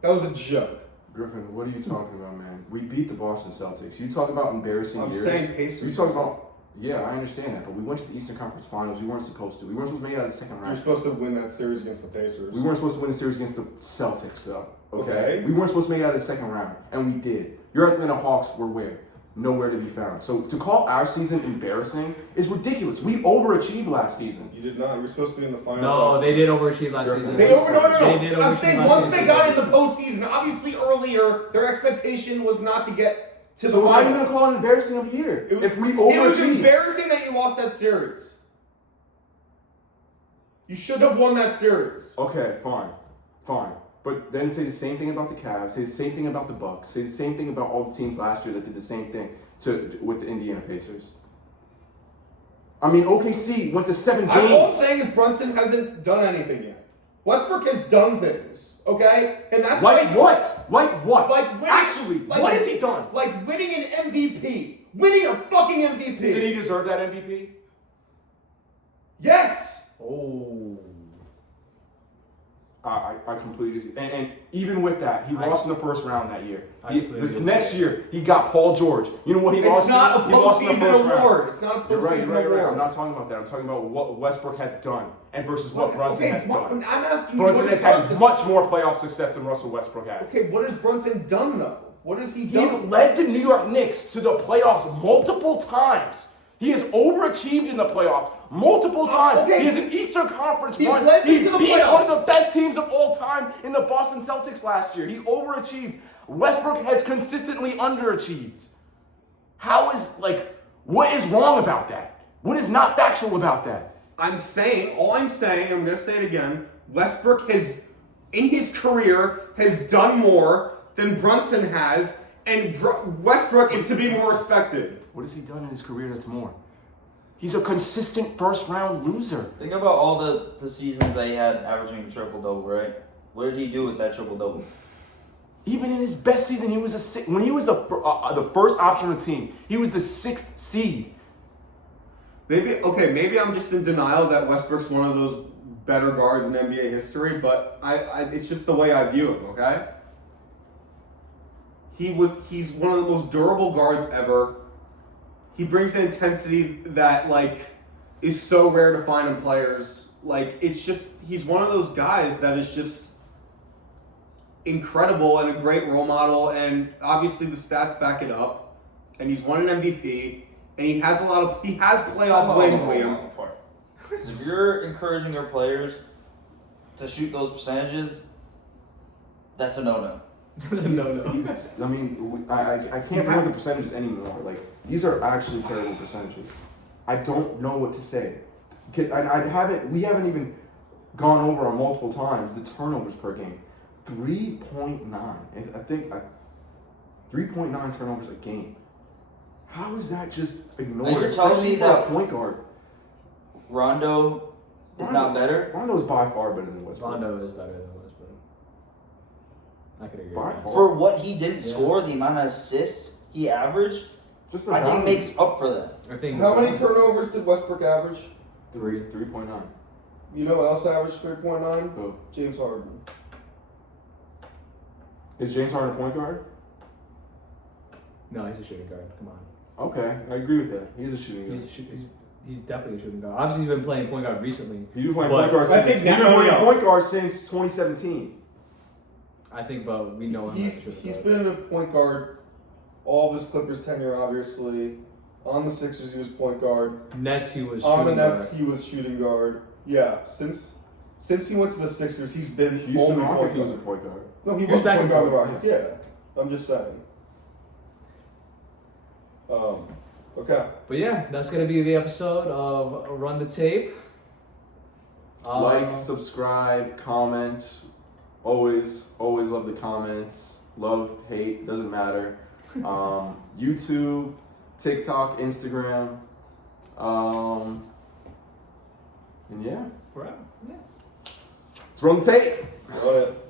That was a joke. Griffin, what are you talking about, man? We beat the Boston Celtics. You talk about embarrassing I'm years. saying Pacers. You talk about. Yeah, I understand that, but we went to the Eastern Conference Finals. We weren't supposed to. We weren't supposed to make it out of the second You're round. supposed to win that series against the Pacers. We weren't supposed to win the series against the Celtics, though. Okay. We weren't supposed to make it out of the second round, and we did. Your Atlanta Hawks were where? Nowhere to be found. So to call our season embarrassing is ridiculous. We overachieved last season. You did not. You were supposed to be in the finals. No, last they did overachieve last They're- season. They over no. They did I'm overachieve saying last once season. they got in the postseason, obviously earlier their expectation was not to get to So the how are you finals. going to call it embarrassing of a year? It was, if we it was overachieved? embarrassing that you lost that series. You should have won that series. Okay, fine. But then say the same thing about the Cavs, say the same thing about the Bucks, say the same thing about all the teams last year that did the same thing with the Indiana Pacers. I mean, OKC went to 7 games. All I'm saying is Brunson hasn't done anything yet. Westbrook has done things, okay? And that's Like why, what? Like what? Like winning, Actually, like what has he done? Like winning an MVP. Winning a fucking MVP. Did he deserve that MVP? Yes. Oh. I completely disagree. And even with that, he lost in the first round that year. I completely This disagree. next year, he got Paul George. You know what he lost? It's not a He lost in the postseason first round. award. It's not a You're right, postseason you're right. I'm award. not talking about that. I'm talking about what Westbrook has done and versus what Brunson has done. I'm asking you, Brunson what has has had Brunson much more playoff success than Russell Westbrook has. Okay, what has Brunson done though? What has he He's done? led the New York Knicks to the playoffs multiple times. He has overachieved in the playoffs multiple times. okay. He has an Eastern Conference He's run. led them He to the beat playoffs. one of the best teams of all time in the Boston Celtics last year. He overachieved. Westbrook has consistently underachieved. What is wrong about that? What is not factual about that? all I'm saying, I'm gonna say it again, Westbrook has, in his career, has done more than Brunson has, and Westbrook is to be more respected. What has he done in his career that's more? He's a consistent first-round loser. Think about all the seasons that he had averaging a triple-double, right? What did he do with that triple-double? Even in his best season, he was when he was the first option on the team. He was the 6th seed. Maybe I'm just in denial that Westbrook's one of those better guards in NBA history, but it's just the way I view him, okay? He's one of the most durable guards ever. He brings an intensity that is so rare to find in players. He's one of those guys that is just incredible and a great role model, and obviously the stats back it up. And he's won an MVP, and he has playoff wins, Liam. So if you're encouraging your players to shoot those percentages, that's a no-no. No. I mean, I can't remember the percentages anymore. These are actually terrible percentages. I don't know what to say. We haven't even gone over on multiple times the turnovers per game. 3.9. I think 3.9 turnovers a game. How is that just ignored? And you're telling especially me for a that point guard. Rondo is not better? Rondo's by far better than Westbrook. Rondo is better than Westbrook. I could agree. By with that. far. For what he didn't score, the amount of assists he averaged, Just the I think value. makes up for that. I think How many turnovers did Westbrook average? 3.9. You know who else averaged 3.9? Who? James Harden. Is James Harden a point guard? No, he's a shooting guard. Come on. Okay, I agree with that. He's a shooting guard. He's definitely a shooting guard. Obviously, he's been playing point guard recently. He's been playing But point guard I since. think He's now- been playing no. point guard since 2017. I think, but we know him as a shooting He's guard. been a point guard all of his Clippers tenure, obviously. On the Sixers, he was point guard. Nets, he was On the shooting Nets, guard. he was shooting guard. Yeah, since he went to the Sixers, he's been Houston only Rockets, point he was a guard. point guard. No, he He was was back point and guard on the forth, Rockets. Yeah, I'm just saying. Okay. But yeah, that's gonna be the episode of Run the Tape. Like, subscribe, comment. Always love the comments. Love, hate, doesn't matter. YouTube, TikTok, Instagram. And yeah, Forever. let's run the tape. Got it.